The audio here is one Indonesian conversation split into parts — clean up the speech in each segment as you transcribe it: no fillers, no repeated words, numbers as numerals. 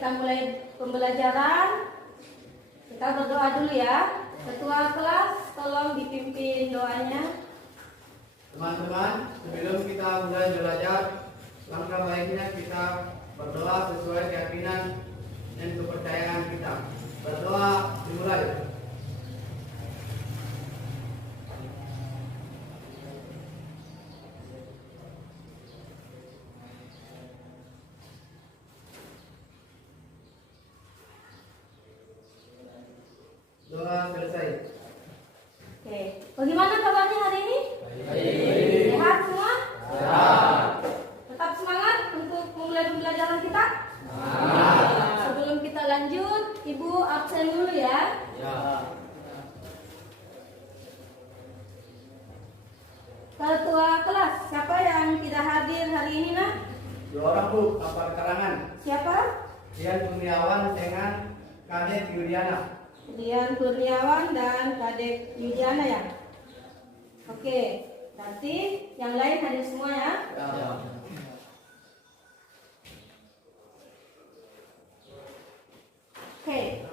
kita mulai pembelajaran. Kita berdoa dulu ya. Ketua kelas, tolong dipimpin doanya. Teman-teman, sebelum kita mulai belajar, langkah baiknya kita berdoa sesuai keyakinan dan kepercayaan kita. Berdoa dimulai. Doa selesai. Oke, bagaimana kabarnya hari ini? Baik. Sehat semua? Sehat. Tetap semangat untuk memulai pembelajaran kita? Sebelum kita lanjut, Ibu absen dulu ya. Ya. Ketua kelas, siapa yang tidak hadir hari ini nak? 2 orang Bu, kapal karangan. Siapa? Dian Kurniawan dengan Kadek Yuliana. Dian Kurniawan dan Kadek Yudiana ya. Oke, nanti yang lain hadir semua ya. Ya. Oke,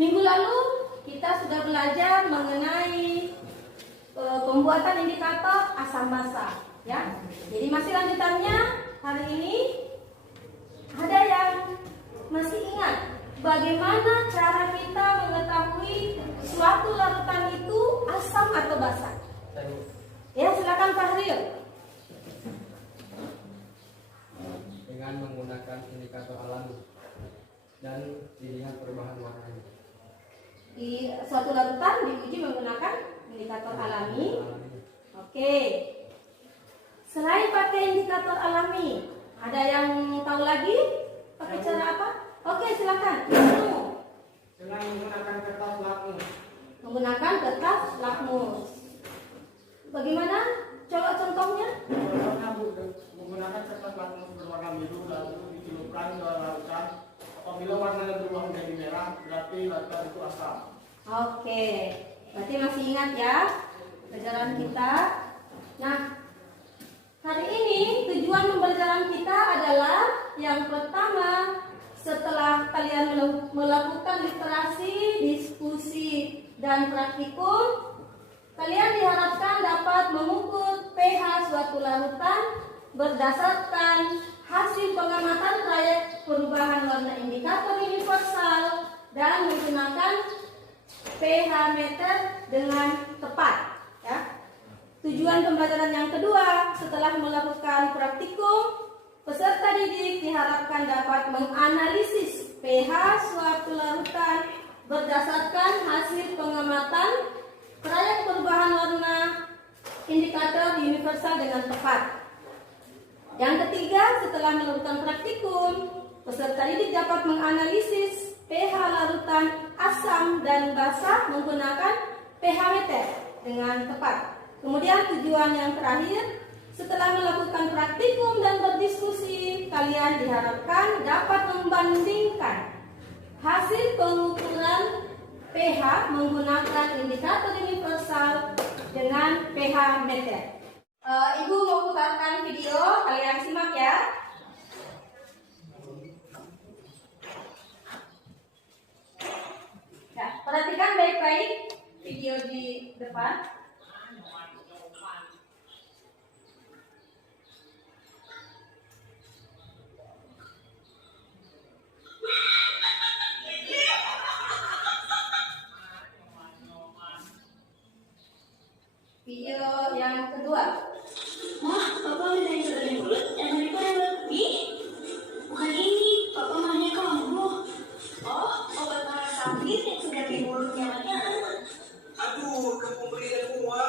minggu lalu kita sudah belajar mengenai pembuatan indikator asam basa ya. Jadi masih lanjutannya hari ini ada yang masih ingat bagaimana cara kita mengetahui suatu larutan itu asam atau basa? Ya, silakan Pak Rio. Dengan menggunakan indikator alami dan dilihat perubahan warnanya. Di suatu larutan diuji menggunakan indikator alami. Oke. Selain pakai indikator alami, ada yang tahu lagi pakai cara apa? Oke, silakan. Dengan menggunakan kertas lakmus. Menggunakan kertas lakmus. Bagaimana? Coba contohnya. Contohnya Bu, menggunakan kertas lakmus berwarna biru lalu dicelupkan ke larutan. Apabila warnanya berubah menjadi merah, berarti larutan itu asam. Oke. Berarti masih ingat ya pelajaran kita. Nah, hari ini tujuan pembelajaran kita adalah yang pertama, setelah kalian melakukan literasi, diskusi, dan praktikum, kalian diharapkan dapat mengukur pH suatu larutan berdasarkan hasil pengamatan trayek perubahan warna indikator universal dan menggunakan pH meter dengan tepat. Ya. Tujuan pembelajaran yang kedua, setelah melakukan praktikum, peserta didik diharapkan dapat menganalisis pH suatu larutan berdasarkan hasil pengamatan trayek perubahan warna indikator universal dengan tepat. Yang ketiga, setelah melakukan praktikum, peserta didik dapat menganalisis pH larutan asam dan basa menggunakan pH meter dengan tepat. Kemudian tujuan yang terakhir, setelah melakukan praktikum dan berdiskusi, kalian diharapkan dapat membandingkan hasil pengukuran pH menggunakan indikator universal dengan pH meter. Ibu mau putarkan video, kalian simak ya. Nah, perhatikan baik-baik video di depan. Video yang kedua. Mah, papa udah dari sebenarnya mulut dan daripada lebih. Bukan ini, papa mahnya kamu. Oh, obat marah sakit yang sudah di mulutnya banyak. Aduh, kamu berikan semua.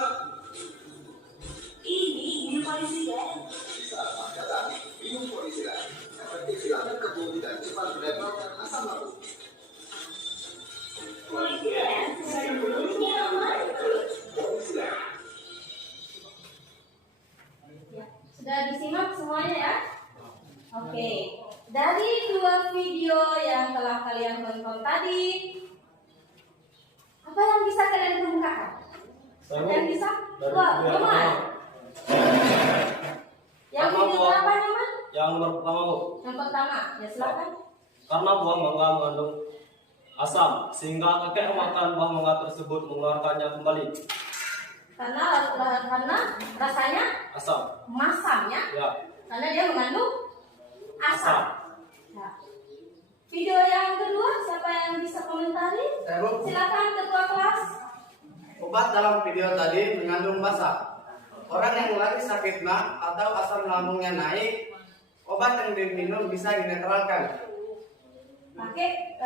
Ini polisi kan? Salah kata, minum polisi lah. Efektif hilangkan kebun dan cepat melepaskan asam lambung. Polisi kan? Sudah mulutnya aman. Polisi lah. Ya, sudah disimak semuanya ya? Oke. Dari dua video yang telah kalian tonton tadi, apa yang bisa kalian kemukakan? Ada yang bisa? Wah, Roman. Yang video berapa, Roman? Yang nomor pertama, Bu. Yang pertama, ya silakan. Karena buah mangga mengandung asam, sehingga kakek memakan buah mangga tersebut mengeluarkannya kembali. Karena rasanya Asam. masam ya. Ya. Karena dia mengandung asam. Asam. Ya. Video yang kedua, siapa yang bisa komentari? Saya, Bu. Silakan ketua kelas. Obat dalam video tadi mengandung basa. Orang yang lagi sakit mah atau asam lambungnya naik, obat yang diminum bisa dinetralkan. Pakai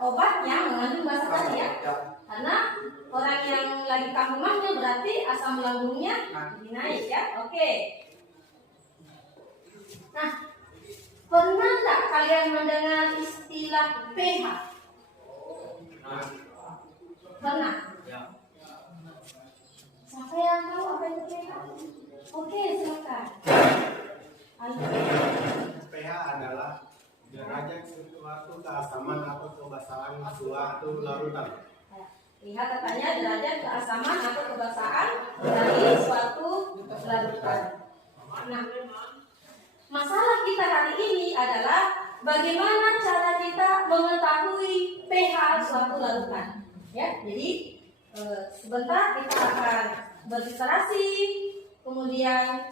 obat yang mengandung basa tadi ya. Karena orang yang lagi kambuh mahnya berarti asam lambungnya naik ya. Oke. Nah, pernah tak kalian mendengar istilah pH? Pernah? Ya. Siapa yang tahu apa itu pH? Oke, silakan. pH adalah derajat suatu keasaman atau kebasaan suatu larutan. Lihat katanya derajat keasaman atau kebasaan dari suatu larutan. Nah, masalah kita hari ini adalah bagaimana cara kita mengetahui pH suatu larutan. Ya, jadi sebentar kita akan berdiskusi, kemudian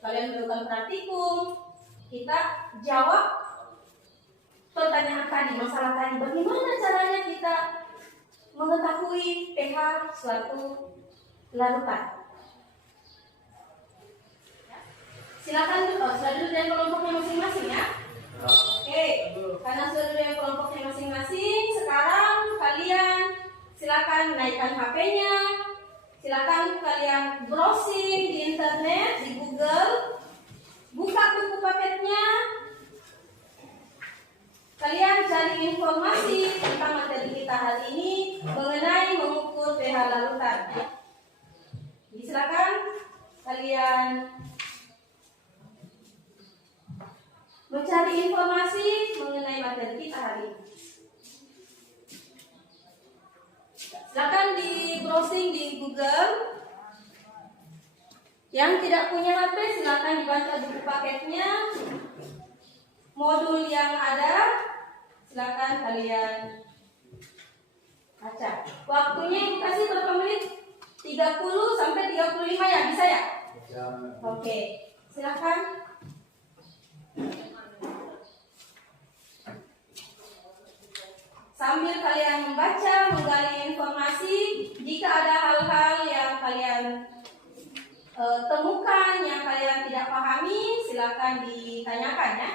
kalian melakukan praktikum, kita jawab pertanyaan tadi, masalah tadi. Bagaimana caranya kita mengetahui pH suatu larutan? Silakan sudah dulu dari kelompoknya masing-masing ya. Oke, karena sudah dari kelompoknya masing-masing, sekarang kalian silakan naikkan HP-nya, silakan kalian browsing di internet, di Google, buka buku paketnya, kalian cari informasi tentang materi kita hari ini mengenai mengukur pH larutan. Jadi silakan kalian mencari informasi mengenai materi kita hari ini. Silakan di browsing di Google. Yang tidak punya HP silakan dibaca buku paketnya. Modul yang ada silakan kalian baca. Waktunya ibu kasih berapa menit? 30 sampai 35 ya, bisa ya? Oke, silakan. Sambil kalian membaca, menggali informasi, jika ada hal-hal yang kalian temukan, yang kalian tidak pahami, silakan ditanyakan ya.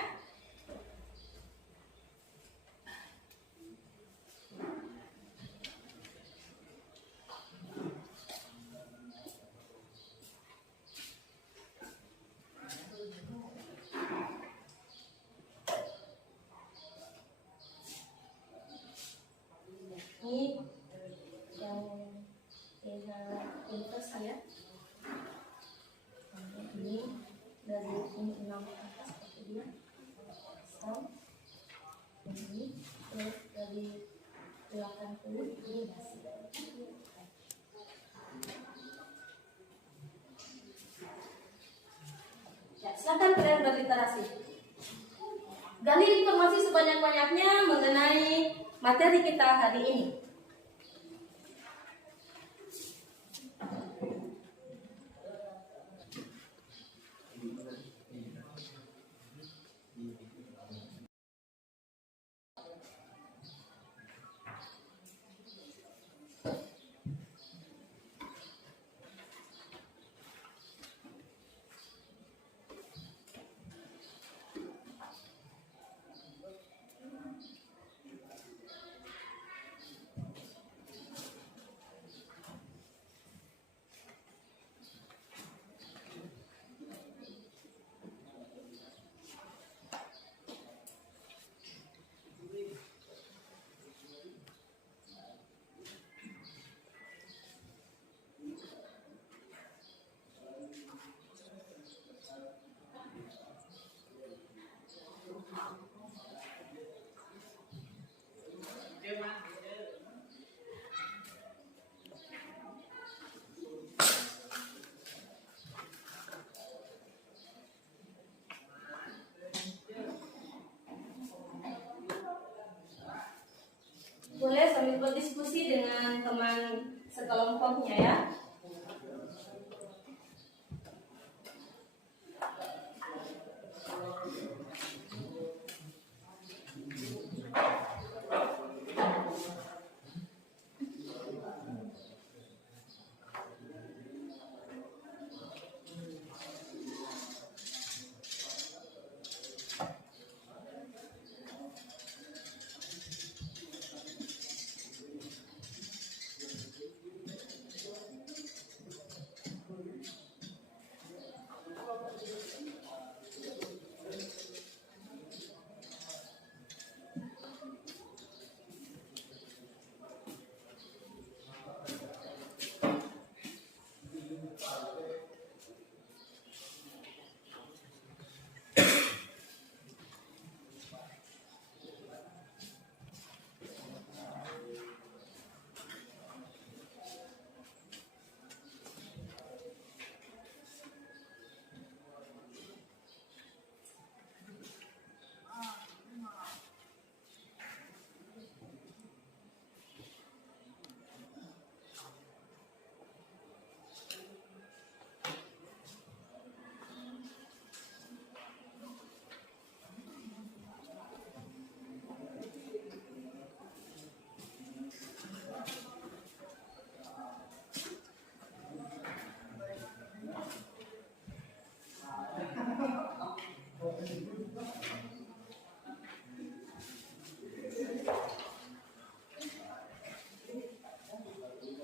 Ini yang universitas ya. Ini dari ini 6 atas seperti dia. Ini dari 80 ini basi. Ya, silakan kalian berliterasi. Gali informasi sebanyak-banyaknya mengenai materi kita hari ini. kelompoknya ya.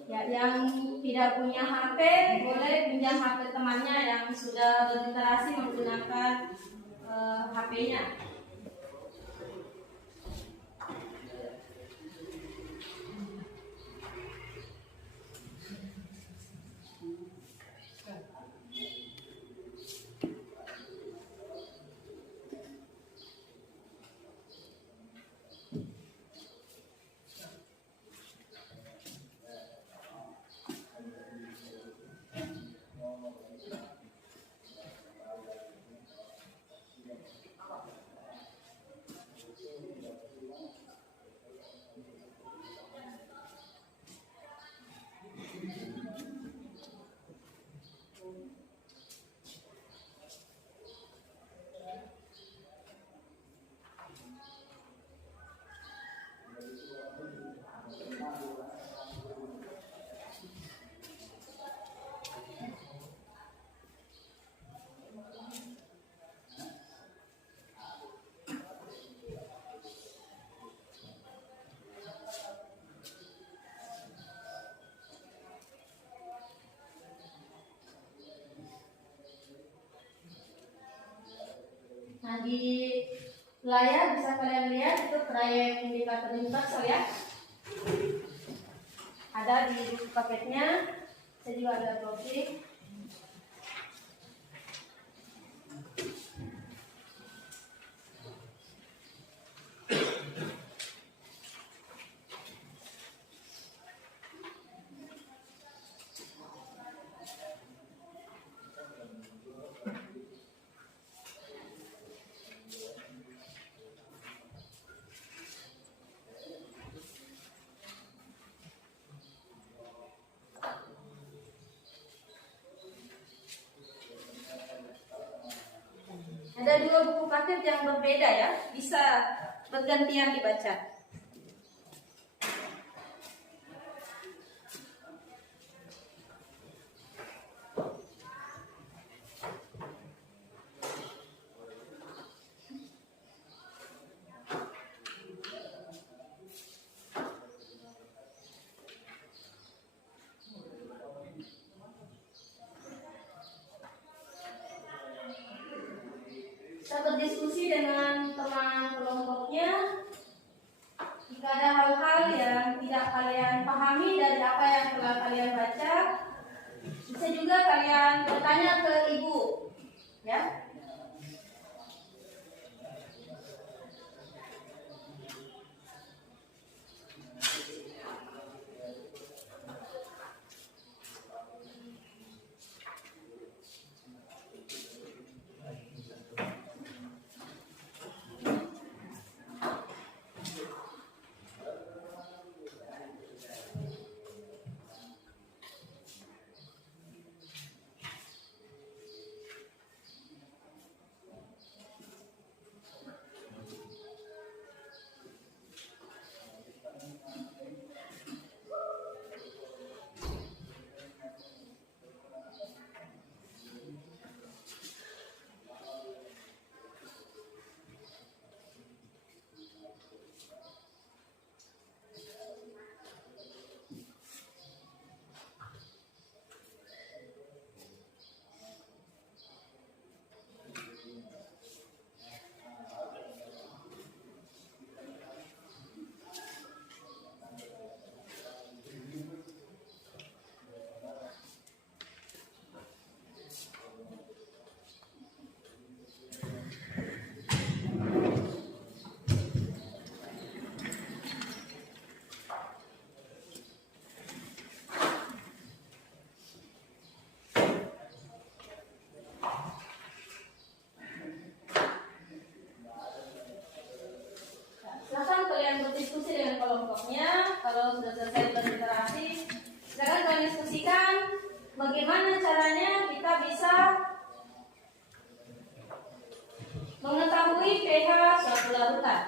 Ya, yang tidak punya HP boleh pinjam HP temannya yang sudah berliterasi menggunakan HP-nya. Nah, di layar bisa kalian lihat itu trayek indikator universal ya. Ada di buku paketnya. Saya juga ada browsing. Ada dua buku paket yang berbeda ya, bisa bergantian dibaca. Bisa berdiskusi dengan teman kelompoknya. Jika ada hal-hal yang tidak kalian pahami dari apa yang telah kalian baca, bisa juga kalian bertanya ke ibu, ya. mengetahui pH suatu larutan.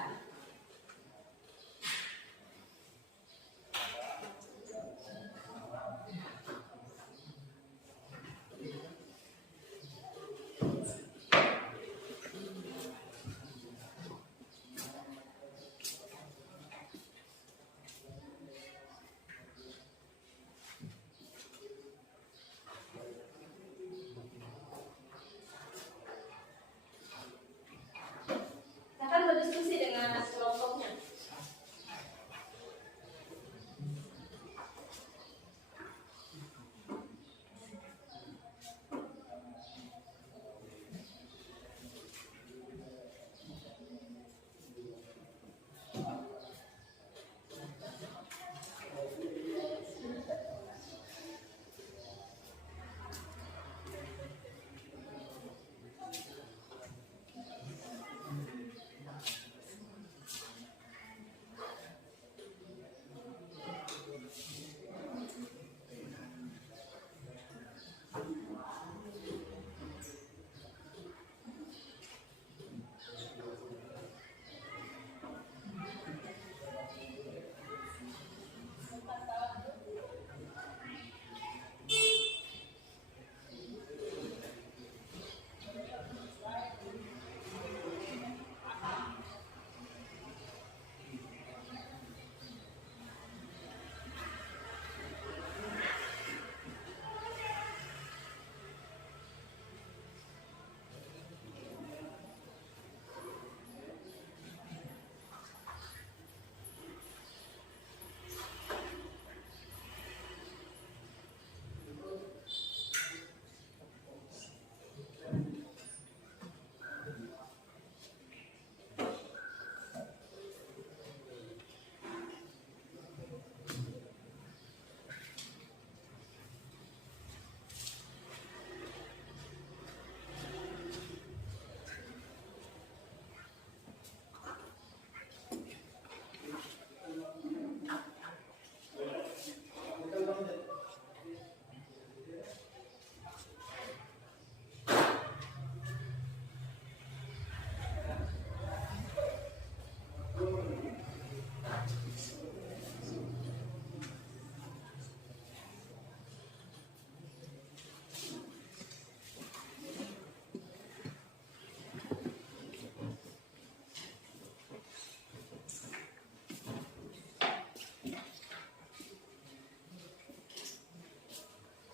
Kita akan berdiskusi dengan kelompoknya.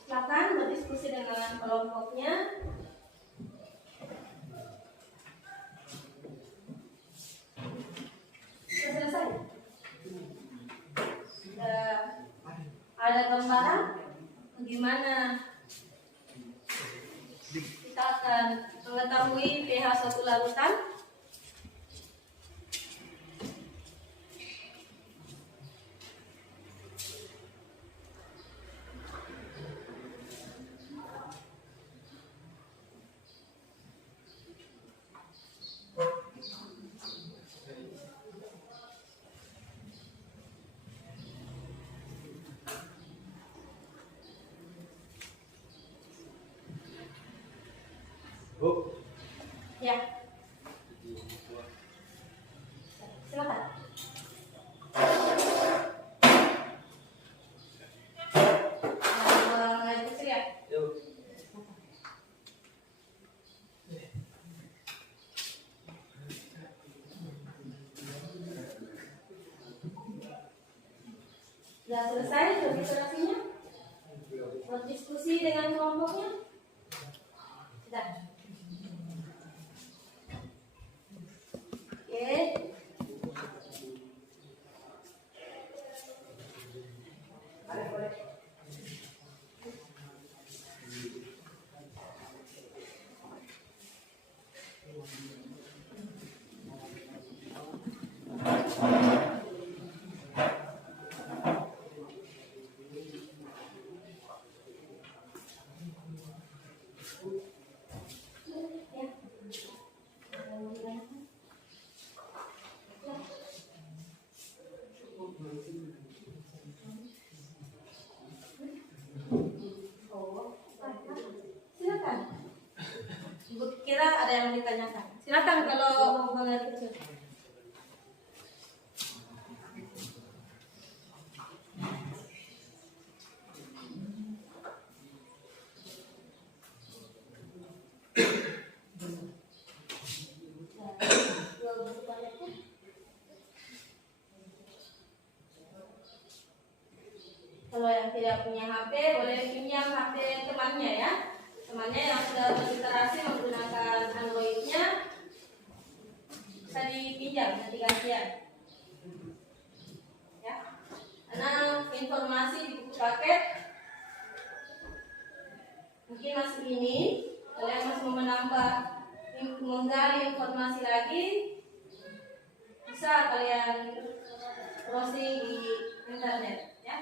Silakan berdiskusi dengan kelompoknya. Sudah selesai? Sudah ada gambaran bagaimana kita akan mengetahui pH suatu larutan? Bu, Ya. Silakan. Ngajak sih ya? Yuk. Sudah selesai registrasinya? Berdiskusi dengan kelompoknya? Sudah. Oke. gunakan kalau buang air kecil. Kalau yang tidak punya HP boleh pinjam HP temannya ya. Temannya yang sudah berliterasi menggunakan Android-nya bisa dipinjam nanti gantian. Ya. Karena informasi di buku paket mungkin masih ini, kalian masih mau menambah menggali informasi lagi, bisa kalian browsing di internet ya.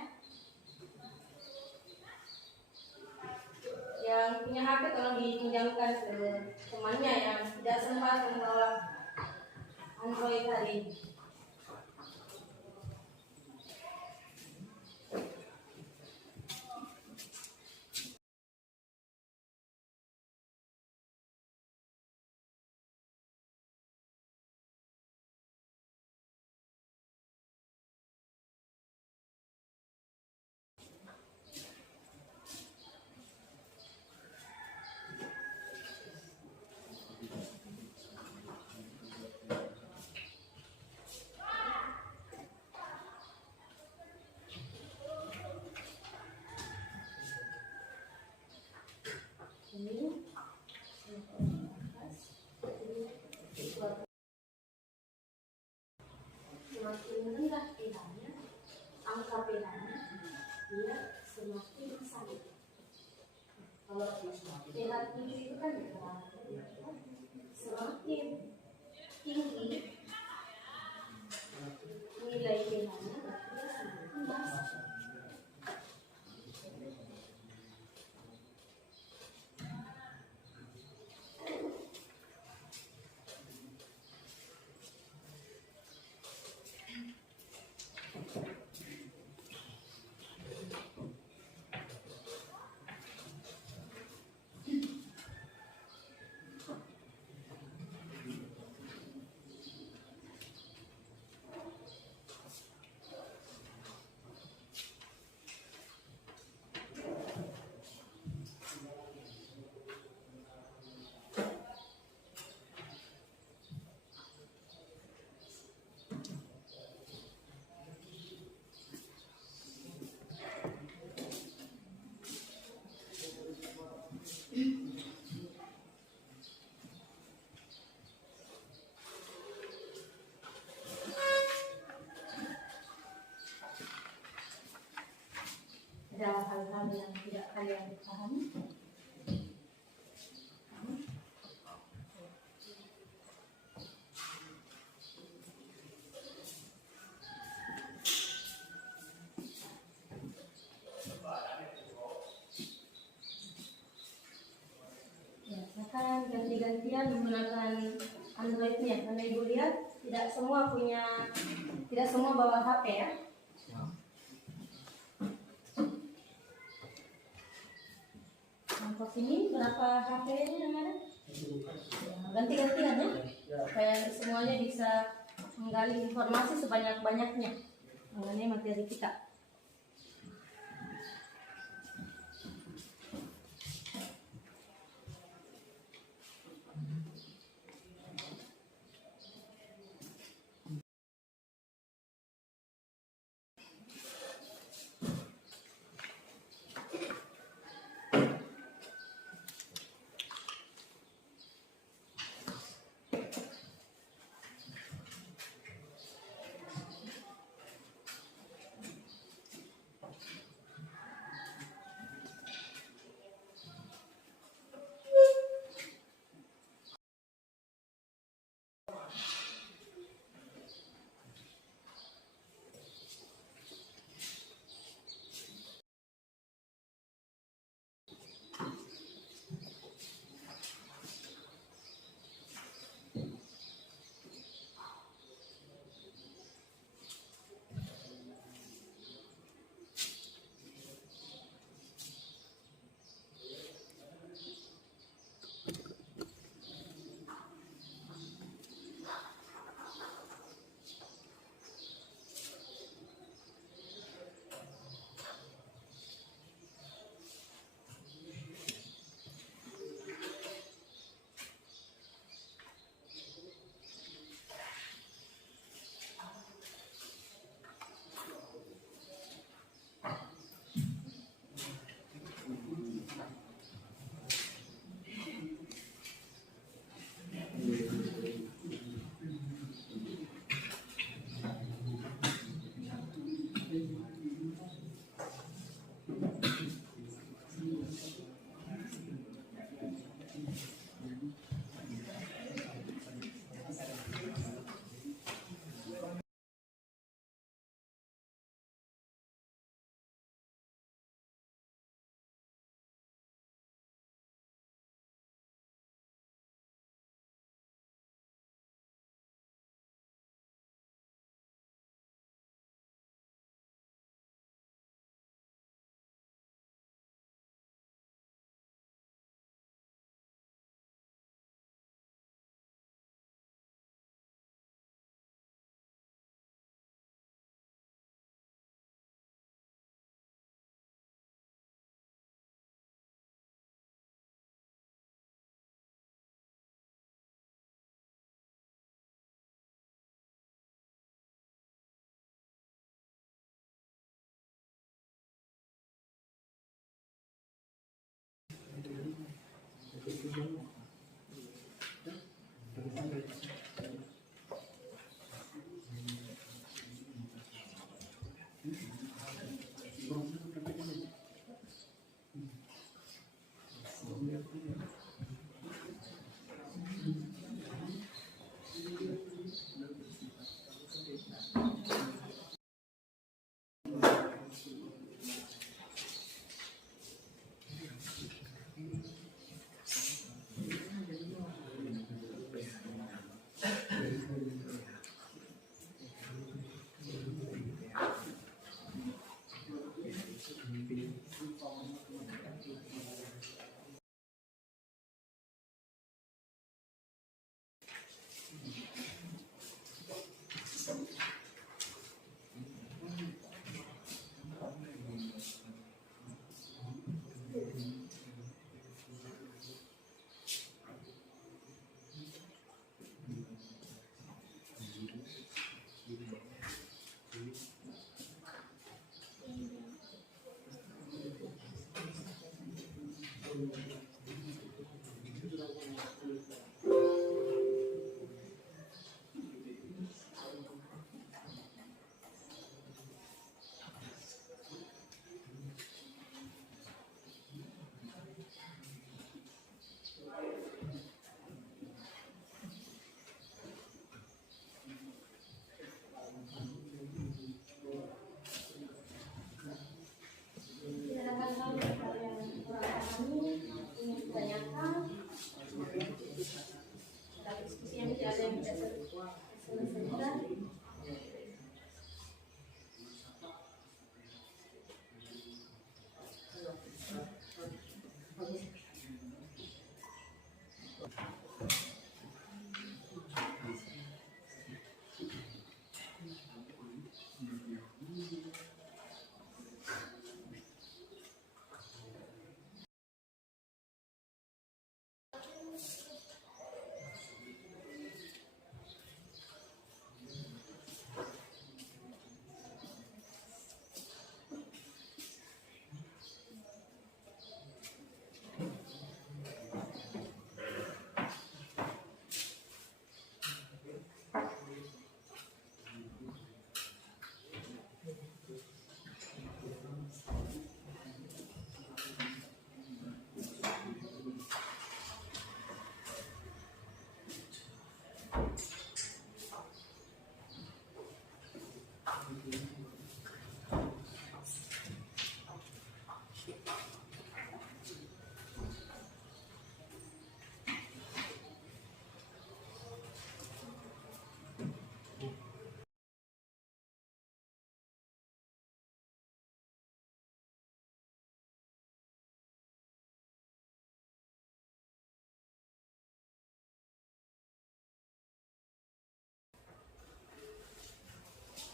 Yang punya HP tolong dipinjamkan ke temannya yang tidak sempat membawa Android hari ini. Semakin rendah pH-nya, angka pH-nya, dia semakin sakit. Kalau pH 7 itu kan semakin tinggi nilai pH-nya, dia semakin basah. Ada hal-hal yang tidak kalian pahami? Ya, silakan ganti-gantian menggunakan Android-nya. Karena ibu lihat tidak semua bawa HP ya. Untuk ini berapa HP yang ada? Ganti-gantian ya, supaya semuanya bisa menggali informasi sebanyak-banyaknya mengenai materi kita.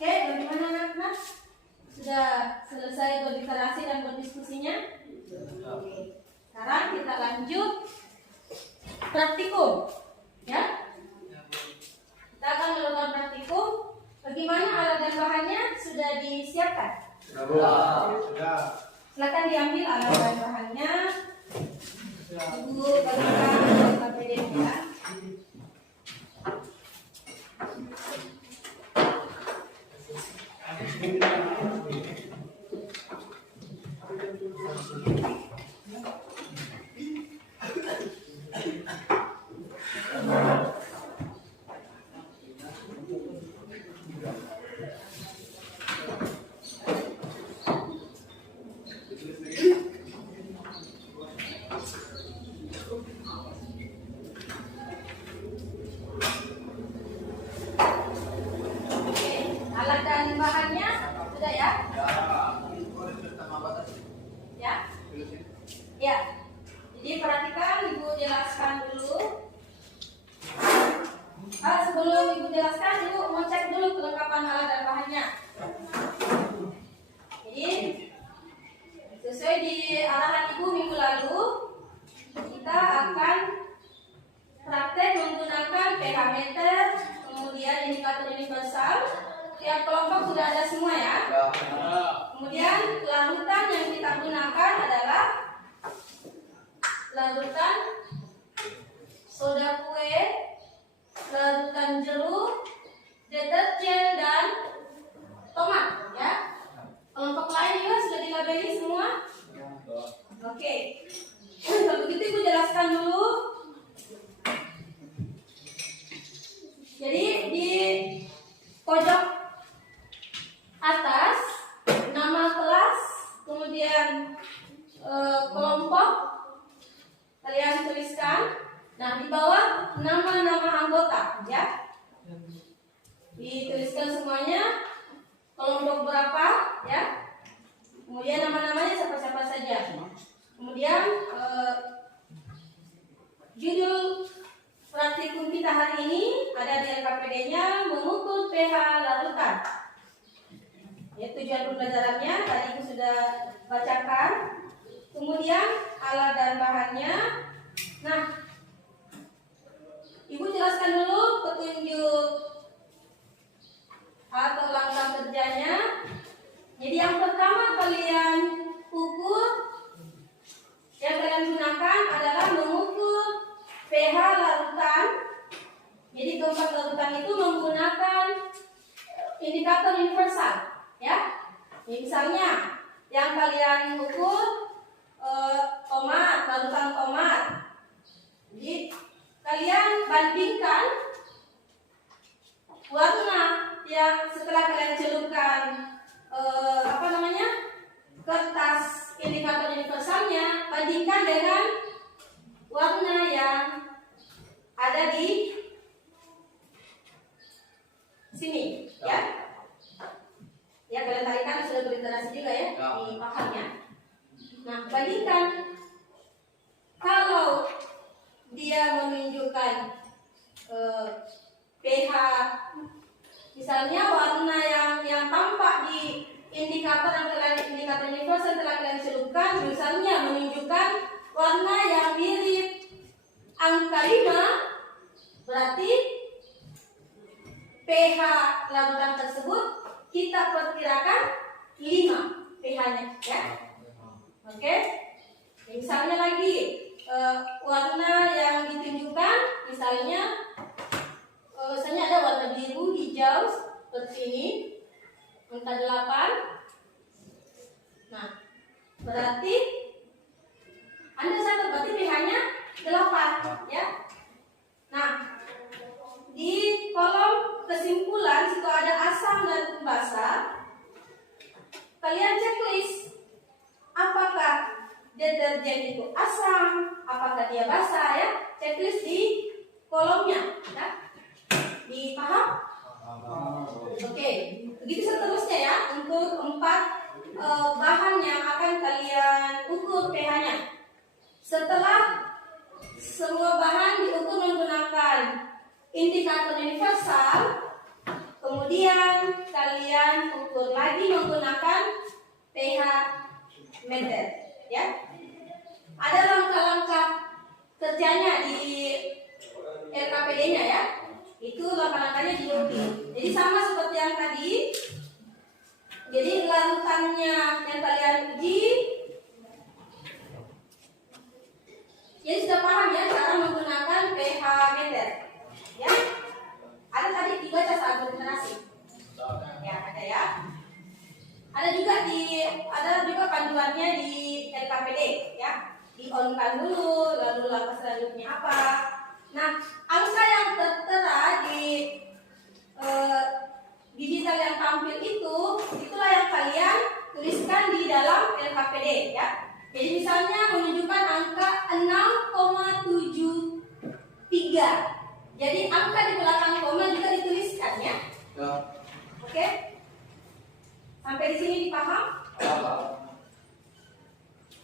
Oke, bagaimana anak-anak? Sudah selesai berliterasi dan berdiskusinya? Oke. Sekarang kita lanjut praktikum. Ya? Kita akan melakukan praktikum. Bagaimana alat dan bahannya sudah disiapkan? Sudah. Silakan diambil alat dan bahannya. Ibu bagikan KPD-nya. Alat dan bahannya sudah ya? Ya? Ya. Jadi perhatikan, Ibu jelaskan dulu. Sebelum Ibu jelaskan, Ibu mau cek dulu kelengkapan alat dan bahannya. Jadi sesuai di arahan Ibu minggu lalu, kita akan praktek menggunakan pH meter, kemudian indikator universal. Tiap kelompok sudah ada semua ya. Kemudian larutan yang kita gunakan adalah larutan soda kue larutan jeruk, deterjen dan tomat ya. Kelompok lain juga sudah dilabeli semua. Oke. Kalau begitu Ibu jelaskan dulu. Jadi di pojok atas nama kelas, kemudian kelompok kalian tuliskan. Nah, di bawah nama-nama anggota ya. Dituliskan semuanya, kelompok berapa ya. Kemudian nama-namanya siapa-siapa saja. Kemudian judul praktikum kita hari ini ada di LKPD-nya, mengukur pH larutan. Ya, tujuan pembelajarannya tadi Ibu sudah bacakan. Kemudian alat dan bahannya. Nah, Ibu jelaskan dulu petunjuk atau langkah kerjanya. Jadi yang pertama kalian ukur, yang kalian gunakan adalah mengukur pH larutan. Jadi keempat larutan itu menggunakan indikator universal, ya. Misalnya yang kalian ukur tomat, larutan tomat. Jadi kalian bandingkan warna yang setelah kalian celupkan kertas indikator universalnya, bandingkan dengan warna yang ada di sini, ya. Ya, kalian tadi kan sudah berinteraksi juga ya di pahamnya. Nah, bandingkan kalau dia menunjukkan pH, misalnya warna yang tampak di indikator universal telah kalian celupkan, misalnya menunjukkan warna yang mirip angka 5, berarti pH larutan tersebut kita perkirakan 5 pH-nya, ya. Oke. Misalnya lagi warna yang ditunjukkan, misalnya ada warna biru, hijau seperti ini, angka 8. Nah, berarti Anda catat berarti pH-nya 8, ya. Nah, di kolom kesimpulan situ ada asam dan basa. Kalian checklist apakah deterjen itu asam, apakah dia basa, ya. Checklist di kolomnya, ya. Dipaham? Oke, begitu seterusnya ya untuk 4 bahan yang akan kalian ukur pH-nya. Setelah semua bahan diukur menggunakan indikator universal, kemudian kalian ukur lagi menggunakan pH meter, ya. Ada langkah-langkah kerjanya di LKPD-nya, ya. Itu langkah-langkahnya diukir. Jadi sama seperti yang tadi. Jadi larutannya yang kalian uji. Jadi sudah paham ya cara menggunakan pH meter, ya. Ada tadi dibaca saat berinteraksi. Ya, ada ya. Ada juga panduannya di LKPD, ya. Di-on-kan dulu, lalu langkah selanjutnya apa. Nah, angka yang tertera di digital yang tampil itulah yang kalian tuliskan di dalam LKPD, ya. Jadi misalnya menunjukkan angka 6,73. Jadi angka di belakang koma juga dituliskan, ya. Oke? Sampai di sini dipaham?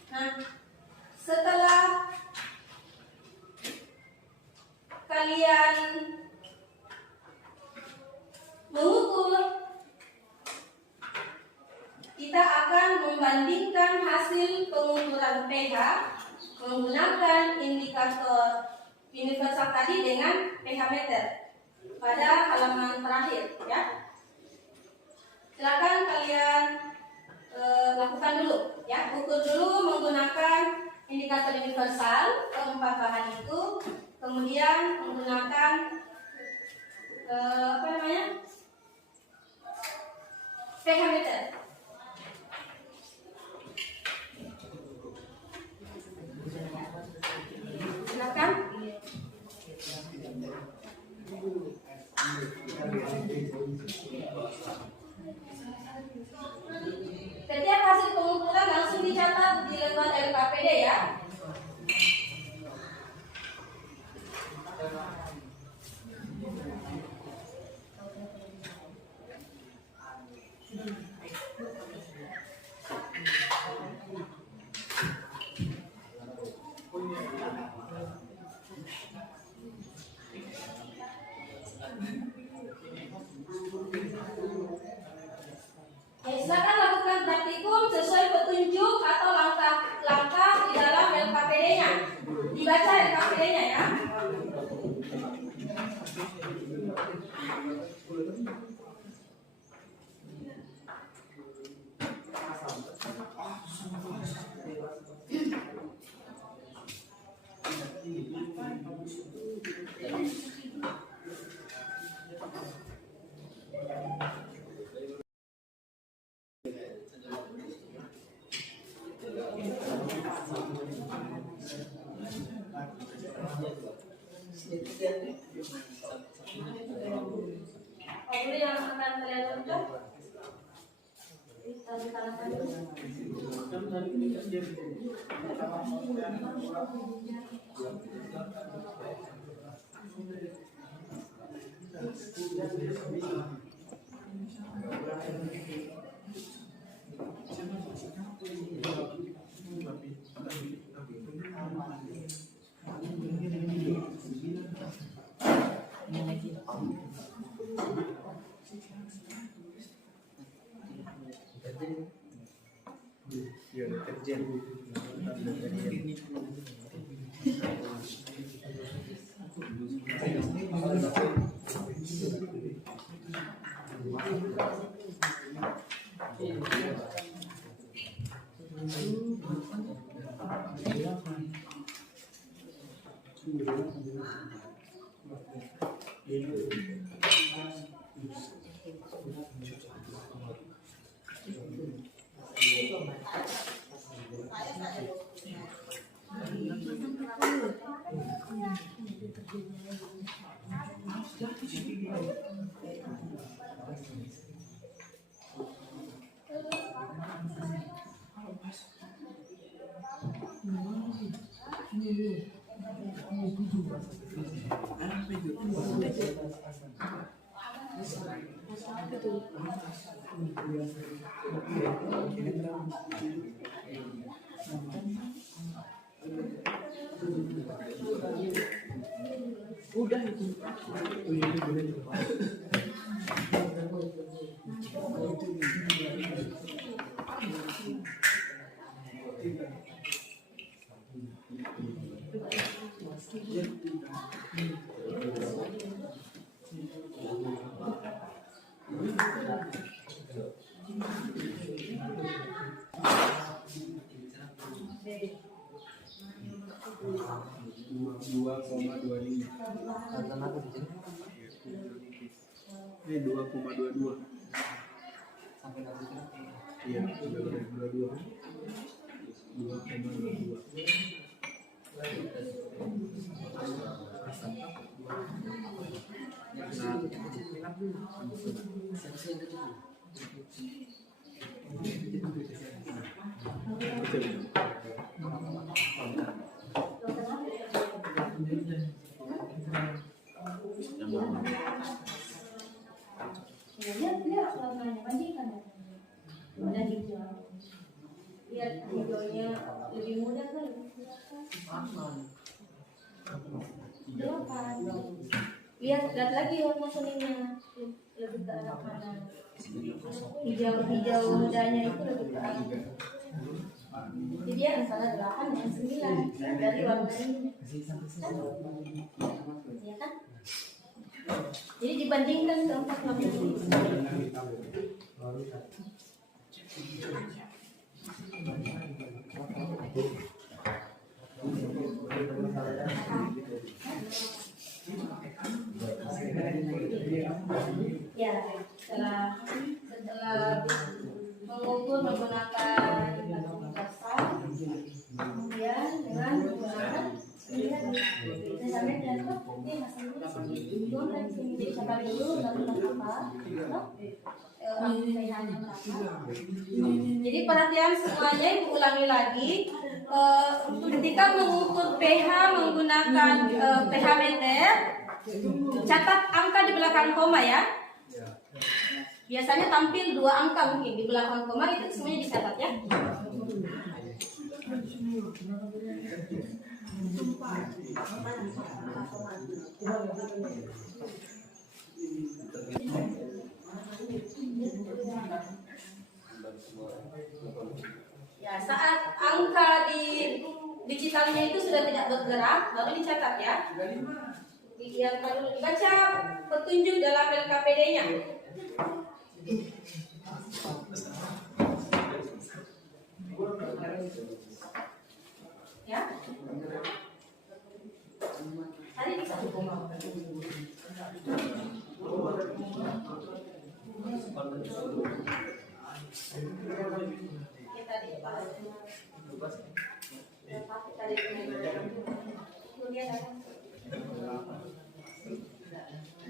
Nah, setelah kalian mengukur, kita akan membandingkan hasil pengukuran pH menggunakan indikator universal tadi dengan pH meter pada halaman terakhir, ya. Silakan kalian lakukan dulu, ya. Ukur dulu menggunakan indikator universal keempat bahan itu, kemudian menggunakan Setiap hasil pengumpulan langsung dicatat di lembar LKPD ya. Silakan lakukan praktikum sesuai petunjuk atau langkah-langkah di dalam LKPD-nya. Dibaca LKPD-nya ya. Dulu yang akan kalian lakukan, kita ditanamkan dulu. Ini 2,22. Sampai nanti Iya, 2,22. 2,22. Lihat warnanya bandingkan ya. Warna hijau. Lihat hijaunya lebih muda kan lebih kelihatan. 8. Lihat lagi warna kuningnya lebih ke arah kanan. Hijau mudanya itu lebih ke arah. Jadi dia antara 8 dan 9 dari warna ini. Ya kan? Jadi dibandingkan keempat warna ini. Ya, setelah mengukur menggunakan dasar, kemudian dengan menggunakan sampai jatuh, ini hasilnya seperti itu dan sini. Jadi dulu dapat apa? pH-nya berapa? Jadi perhatian semuanya, Ibu ulangi lagi. Ketika mengukur pH menggunakan pH meter, catat angka di belakang koma ya. Biasanya tampil 2 angka mungkin di belakang koma, itu semuanya dicatat ya. Ya, saat angka di digitalnya itu sudah tidak bergerak, baru dicatat ya. Yang perlu dibaca petunjuk dalam LKPD-nya. Ya. Tadi bisa.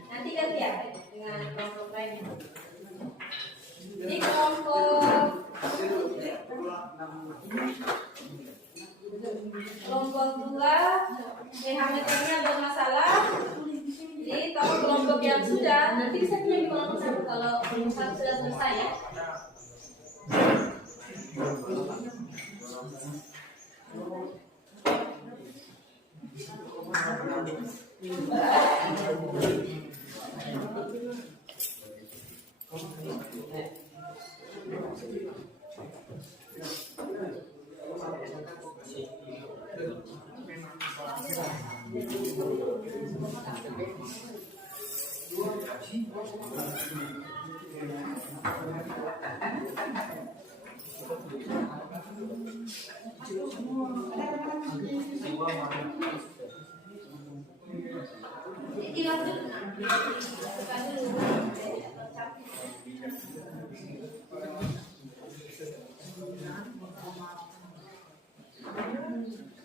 Nanti ganti ya dengan kelompok lainnya. Jadi kelompok 2 pH meternya bermasalah. Jadi kalau kelompok yang sudah, nanti bisa pinjam di kelompok 1 kalau kelompok 1 sudah selesai ya.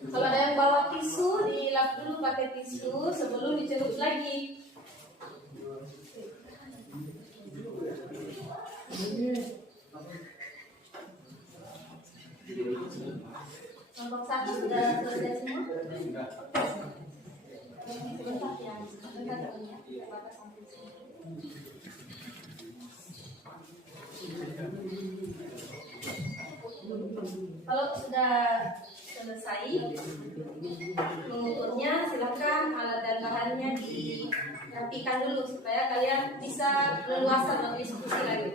Kalau ada yang bawa tisu, dilap dulu pakai tisu sebelum dicelup lagi. Kelompok 1 sudah selesai semua? Sebentar ya, sebentar ya. Kalau sudah selesai mengukurnya, silakan alat dan bahannya dirapikan dulu supaya kalian bisa leluasa berdiskusi lagi.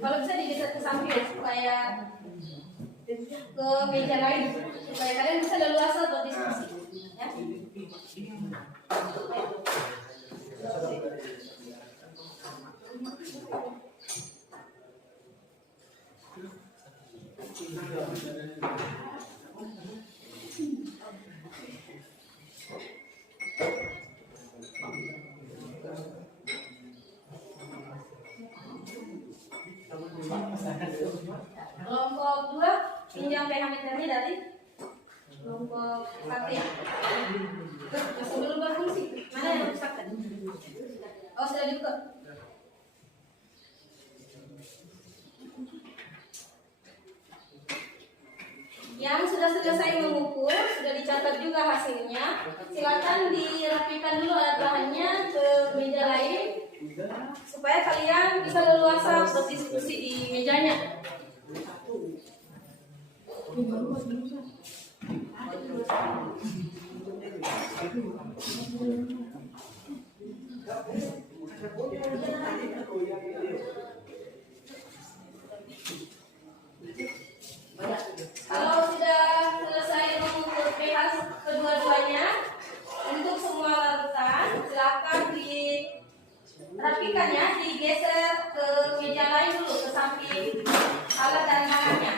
Kalau bisa digeser ke samping supaya ke meja lain supaya kalian bisa leluasa berdiskusi ya. Kelompok 2 pinjam pH meternya dari kelompok 1 ya. Masih belum berfungsi. Mana yang rusak tadi? Oh, sudah dibuka. Yang sudah selesai mengukur, sudah dicatat juga hasilnya. Silakan dirapikan dulu alat bahannya ke meja lain supaya kalian bisa leluasa berdiskusi di mejanya. Kalau sudah selesai mengukur pH kedua-duanya untuk semua larutan, silakan dirapikan ya, digeser ke meja lain dulu, ke samping alat dan bahannya.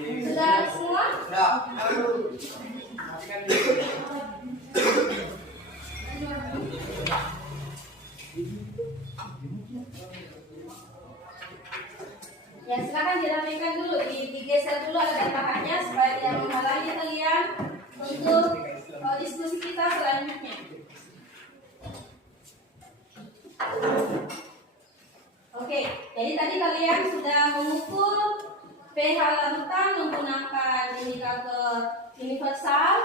Sudah semua? Ya. Ya, silakan dirapikan dulu, digeser dulu agar bahannya supaya tidak menghalangi kalian untuk diskusi kita selanjutnya. Oke, jadi tadi kalian sudah mengukur pH larutan menggunakan indikator universal,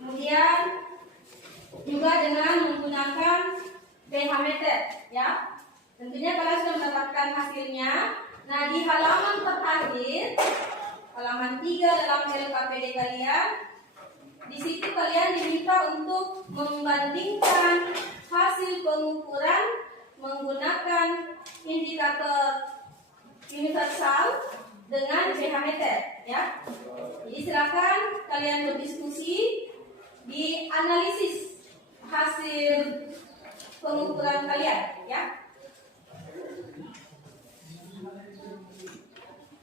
kemudian juga dengan menggunakan pH meter, ya. Tentunya kalian sudah mendapatkan hasilnya. Nah, di halaman terakhir, halaman 3 dalam LKPD kalian, di situ kalian diminta untuk membandingkan hasil pengukuran menggunakan indikator universal dengan pH meter, ya. Jadi silakan kalian berdiskusi di analisis hasil pengukuran kalian, ya.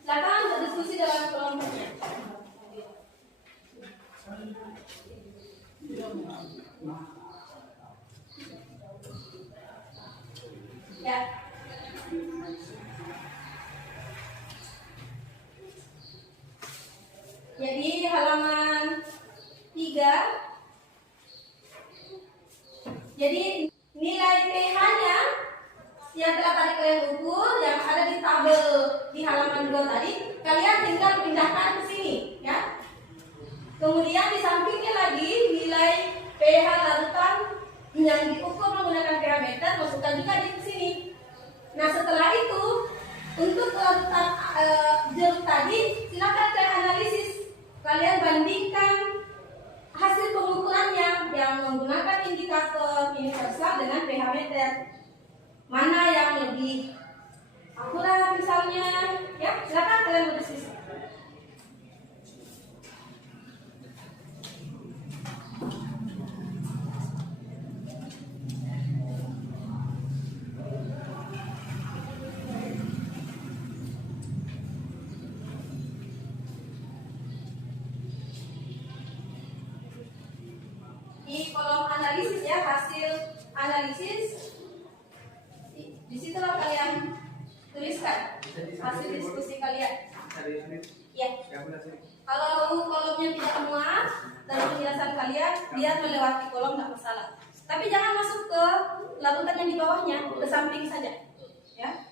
Silakan berdiskusi dalam kelompoknya. Ya. Jadi halaman 3. Jadi nilai pH-nya yang telah tadi kalian ukur yang ada di tabel di halaman 2 tadi, kalian tinggal pindahkan ke sini, ya. Kemudian di sampingnya lagi nilai pH larutan yang diukur menggunakan pH meter masukkan juga di sini. Nah, setelah itu untuk larutan jeruk tadi silakan kalian analisis, kalian bandingkan hasil pengukurannya yang menggunakan indikator universal dengan pH meter. Mana yang lebih akurat misalnya, ya, silakan kalian berdiskusi. Di kolom analisis, ya, hasil analisis. Di situlah kalian tuliskan hasil diskusi kalian. Ya. Kalau kolomnya tidak muat dan penjelasan kalian, biar melewati kolom tidak masalah. Tapi jangan masuk ke larutan yang di bawahnya, ke samping saja. Ya.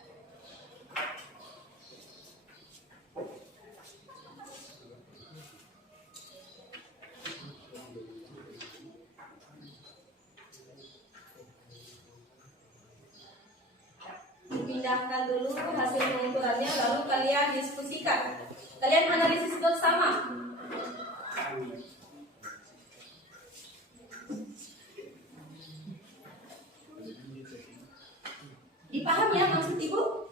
Pindahkan dulu hasil pengukurannya, lalu kalian diskusikan. Kalian analisis bersama. Dipaham ya maksud ibu?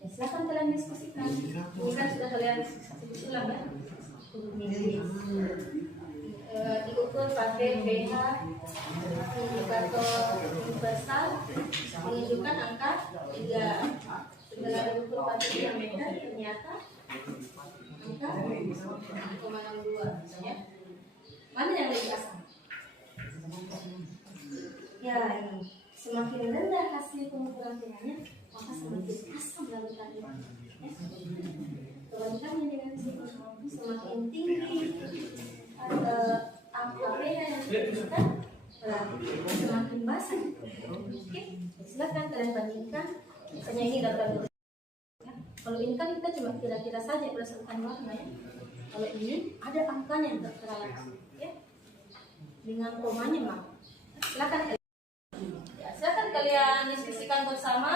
Ya, silakan kalian diskusikan. Ini kan sudah kalian ulang, ya. Diukur pakai pH indikator universal menunjukkan angka 3. Setelah diukur pakai pH meter ternyata angka 1,62, ya. Mana yang lebih asam? Ya, ini semakin rendah hasil pengukuran pH-nya, maka semakin asam larutannya. Ya. Bandingkannya dengan semakin tinggi angka pH yang diberikan, berarti semakin basah. Oke, silakan kalian bandingkan. Misalnya ini data dulu. Ya. Kalau ini kan kita cuma kira-kira saja berdasarkan warna, ya. Kalau ini ada angkanya yang tertera langsung, ya, dengan komanya mah. Silakan kalian. Ya, silakan kalian diskusikan bersama.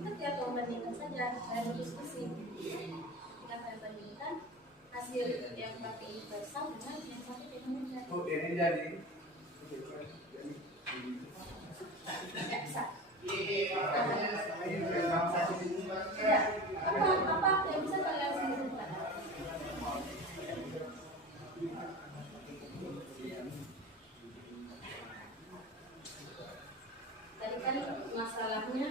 Kita tiap membandingkan saja dan diskusi. Kita akan bandingkan hasil yang pakai universal dengan yang pakai teknologi. Oh, ini jadi. Tidak bisa. Tidak. Apa yang bisa kalian simpulkan? Tadi kan masalahnya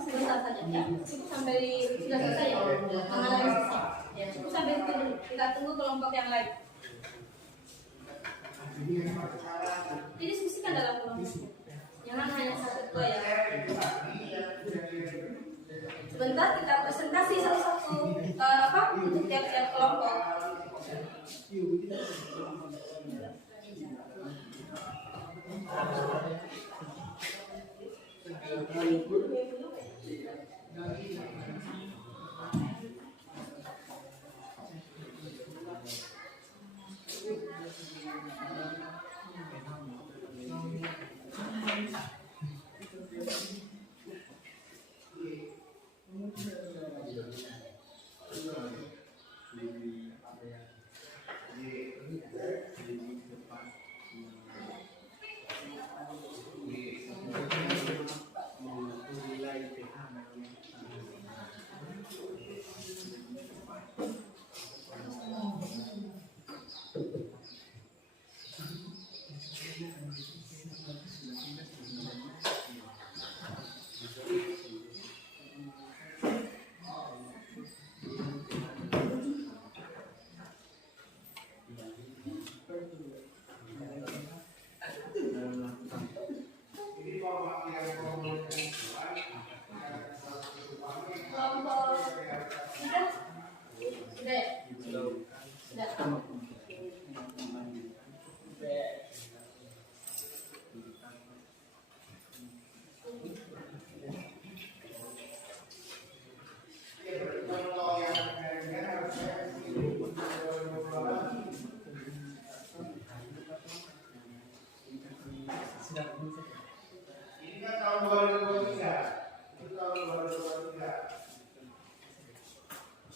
sebentar saja ya, cukup sampai sudah selesai ya menganalisisnya. Ya, cukup sampai itu dulu. Kita tunggu kelompok yang lain. Didiskusikan dalam kelompok. Jangan hanya satu dua ya. Sebentar kita presentasi satu-satu untuk tiap-tiap kelompok.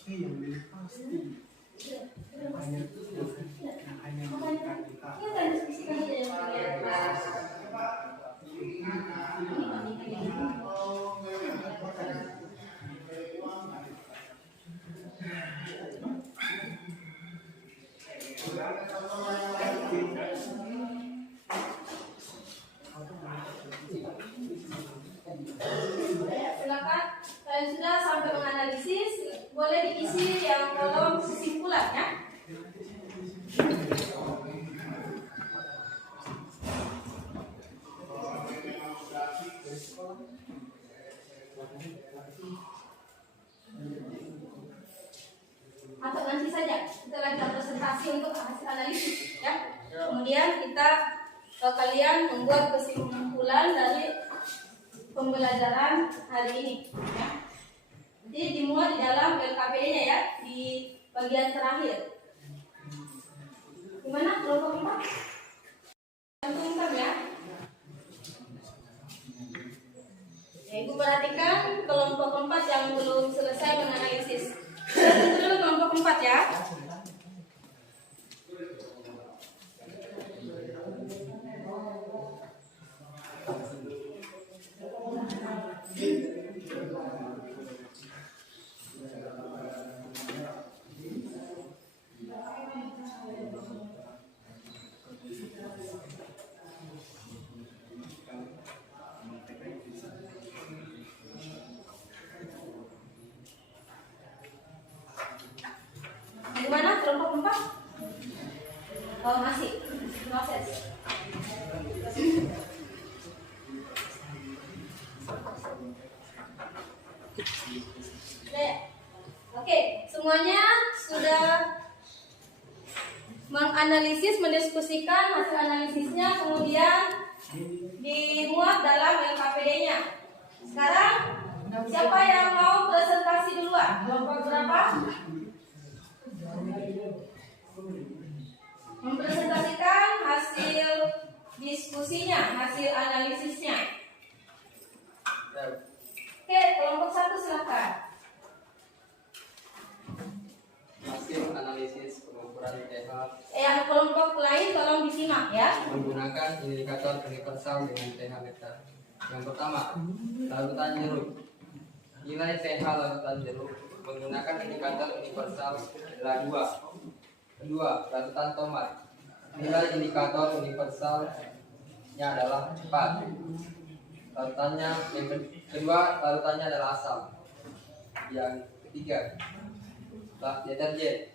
Yang lebih pasti hanya Silakan, kalian sudah sampai menganalisis, boleh diisi yang kolom kesimpulan ya. Atau nanti saja setelah kita presentasi untuk hasil analisis ya. Kemudian kalian membuat kesimpulan dari pembelajaran hari ini. Ya. Jadi dimuat di dalam LKPD-nya ya, di bagian terakhir. Gimana kelompok 4? Cantumkan ya. Ya, Ibu perhatikan kelompok 4 yang belum selesai menganalisis. Kita dulu kelompok 4 ya. Gimana kelompok 4? Oh masih proses. Oke, semuanya sudah menganalisis, mendiskusikan hasil analisisnya, kemudian dimuat dalam LKPD-nya. Sekarang siapa yang mau presentasi duluan? Kelompok berapa? Mempresentasikan hasil diskusinya, hasil analisisnya. Oke, kelompok 1 silakan. Hasil analisis pengukuran pH Yang kelompok lain tolong disimak ya. menggunakan indikator universal dengan pH meter. Yang pertama, larutan jeruk. Nilai pH larutan jeruk menggunakan indikator universal adalah 2. Kedua, larutan tomat. Nilai indikator universalnya adalah 4. Larutannya yang kedua, larutannya adalah asam. Yang ketiga, deterjen.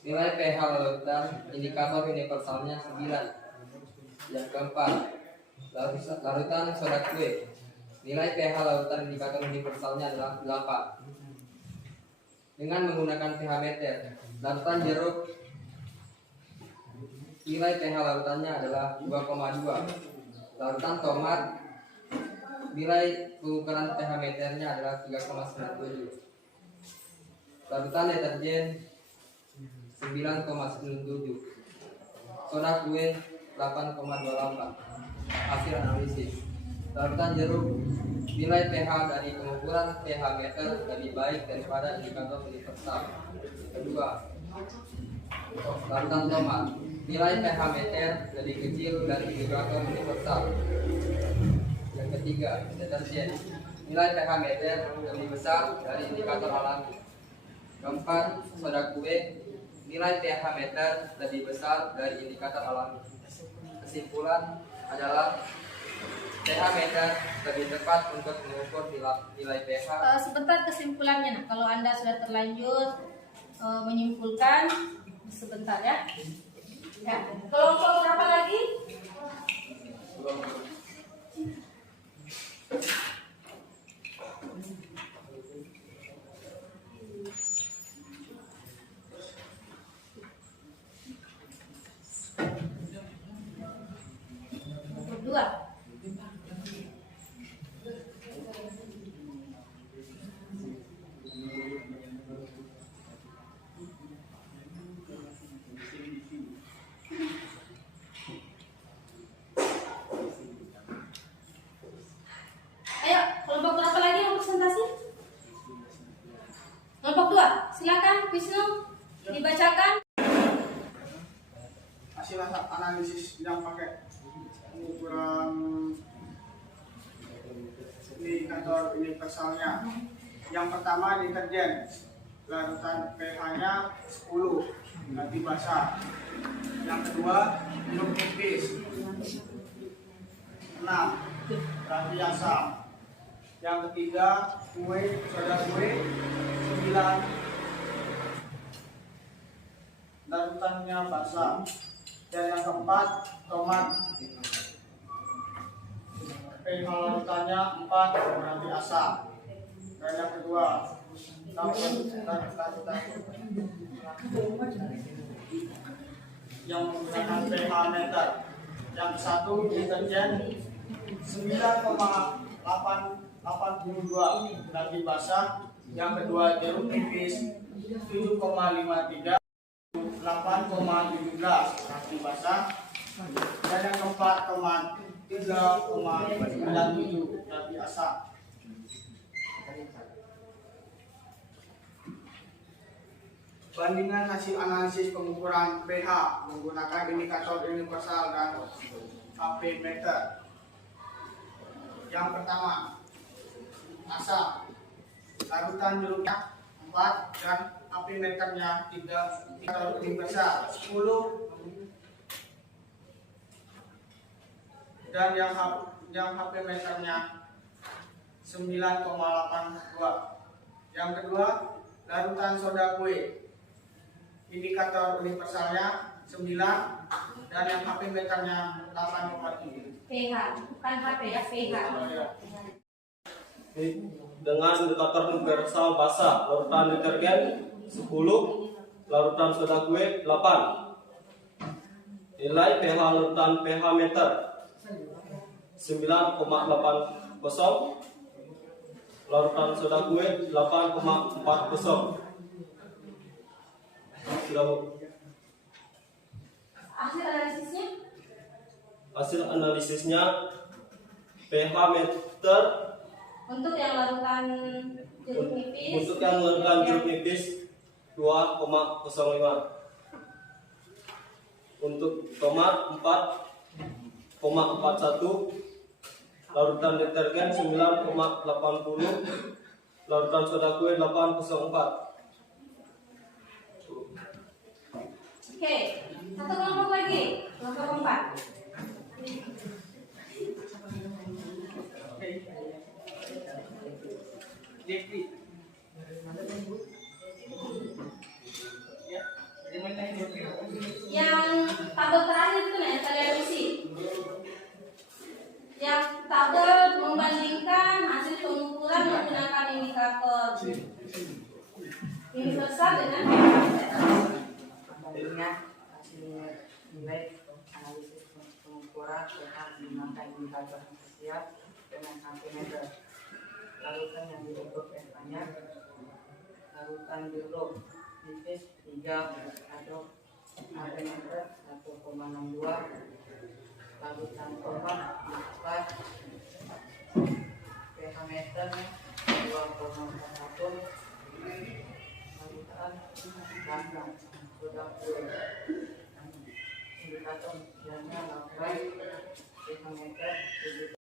Nilai pH larutan indikator universalnya 9. Yang keempat, larutan soda kue. Nilai pH larutan indikator universalnya adalah 8. Dengan menggunakan pH meter, larutan jeruk nilai pH larutannya adalah 2,2. Larutan tomat nilai pengukuran pH meternya adalah 3,97. Larutan deterjen 9,97. Soda kue 8,28. Hasil analisis. Larutan jeruk nilai pH dari pengukuran pH meter lebih baik daripada indikator universal. Kedua, larutan tomat nilai pH meter lebih kecil dari indikator universal. Yang ketiga, deterjen nilai pH meter lebih besar dari indikator alami. Keempat, soda kue nilai pH meter lebih besar dari indikator alami. Kesimpulan adalah pH meter lebih tepat untuk mengukur nilai pH. Sebentar kesimpulannya. Nah, kalau Anda sudah terlanjur menyimpulkan, sebentar ya. Ya, kelompok berapa lagi? Kelompok 2. Ayo, kelompok berapa lagi yang presentasi? Kelompok 2, silakan Wisnu dibacakan. Hasil analisis yang pakai pengukuran indikator universalnya. Yang pertama deterjen, larutan pH-nya 10, ganti basah. Yang kedua jeruk nipis 6, ganti asam. Yang ketiga soda kue 9, larutannya basah. Dan yang keempat tomat, pH larutannya 4, berarti asam. Dan yang kedua yang menggunakan pH meter. Yang satu deterjen 9,97, 82 nasi basah. Yang kedua jeruk nipis 7,53, 8,17 nasi basah. Dan yang keempat 3,97 nasi asam. Bandingan hasil analisis pengukuran pH menggunakan indikator universal dan HP meter. Yang pertama, asam. Larutan jeruknya 4 dan HP meternya 3. Indikator universal 10 dan yang HP meternya 9,82. Yang kedua, larutan soda kue. Indikator universalnya 9 dan yang HP meternya 8,7. pH, bukan HP ya, pH. Dengan indikator universal basah, larutan detergen 10, larutan soda kue 8. Nilai pH larutan pH meter 9,80, larutan soda kue 8,40. Sudah, Bu. Hasil analisisnya Hasil analisisnya pH meter untuk yang larutan jeruk nipis. untuk yang larutan jeruk nipis 2,05. Untuk tomat 4,41, larutan detergen 9,80, larutan soda kue 8,04. Oke, satu kelompok lagi, kelompok keempat. Yang tabel terakhir itu nih kalian isi. Yang tabel membandingkan hasil pengukuran menggunakan indikator universal dengan Selanjutnya hasil nilai analisis pengukuran dengan menggunakan indikator spesial dengan cm. Larutan yang diukur pH-nya, larutan jeruk nipis 3 atau cm 1,62, larutan tomat 4, pH meter 2,41, larutan ganda soda kue indikator jalannya 8, pH meter 7.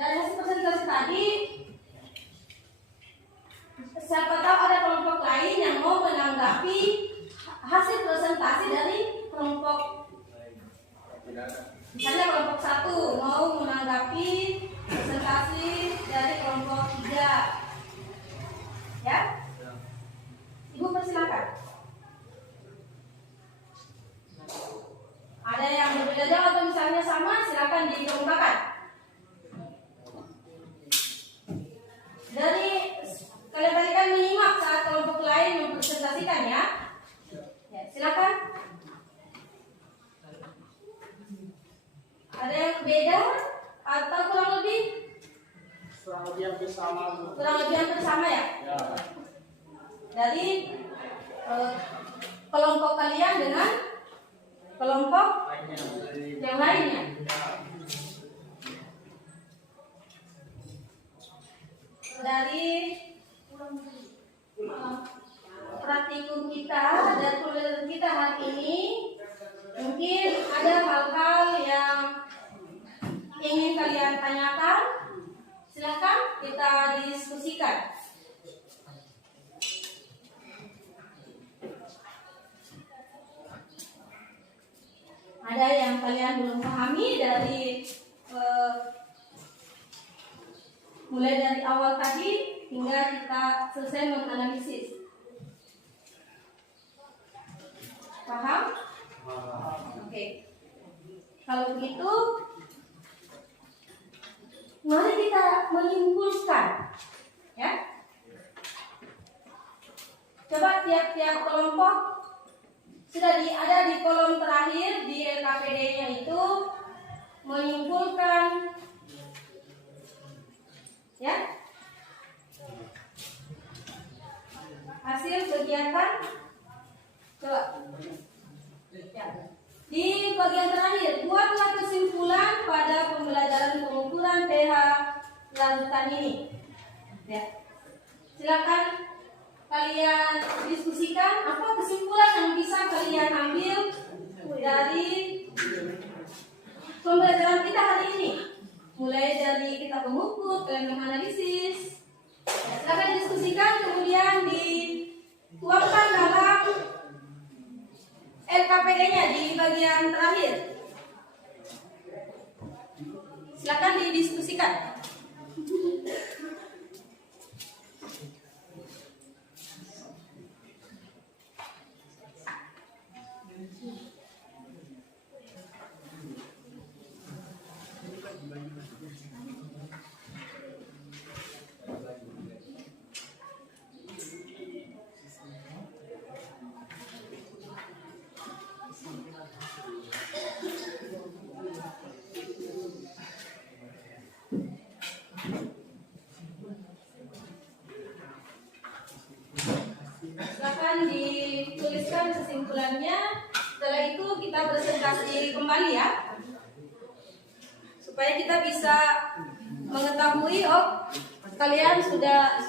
dari hasil presentasi tadi. Siapa tahu ada kelompok lain yang mau menanggapi hasil presentasi dari kelompok, misalnya kelompok 1 mau menanggapi presentasi dari kelompok 3, ya? Ibu persilakan. Ada yang berbeda jauh atau misalnya sama, silakan dikemukakan. Dari kalian tadi kan menyimak saat kelompok lain mempresentasikan ya. Ya, silakan. Ada yang beda atau kurang lebih? Kurang lebih hampir sama. Kurang lebih hampir sama ya. Ya. Dari kelompok kalian dengan kelompok yang lainnya. Dari praktikum kita dan pembelajaran kita hari ini, mungkin ada hal-hal yang ingin kalian tanyakan. Silakan kita diskusikan. Ada yang kalian belum pahami dari mulai dari awal tadi hingga kita selesai menganalisis. Paham? Oke. Kalau begitu, mari kita menyimpulkan, ya. Coba tiap-tiap kelompok sudah ada di kolom terakhir di LKPD-nya itu menyimpulkan Ya. Hasil kegiatan coba. Ya. Di bagian terakhir, buatlah kesimpulan pada pembelajaran pengukuran pH larutan ini. Ya. Silakan kalian diskusikan apa kesimpulan yang bisa kalian ambil dari pembelajaran kita hari ini. Mulai dari kita mengukur, kalian menganalisis. Silakan diskusikan, kemudian dituangkan dalam LKPD-nya di bagian terakhir. Silakan didiskusikan. Silakan dituliskan kesimpulannya. Setelah itu kita presentasi kembali ya, supaya kita bisa mengetahui kalian sudah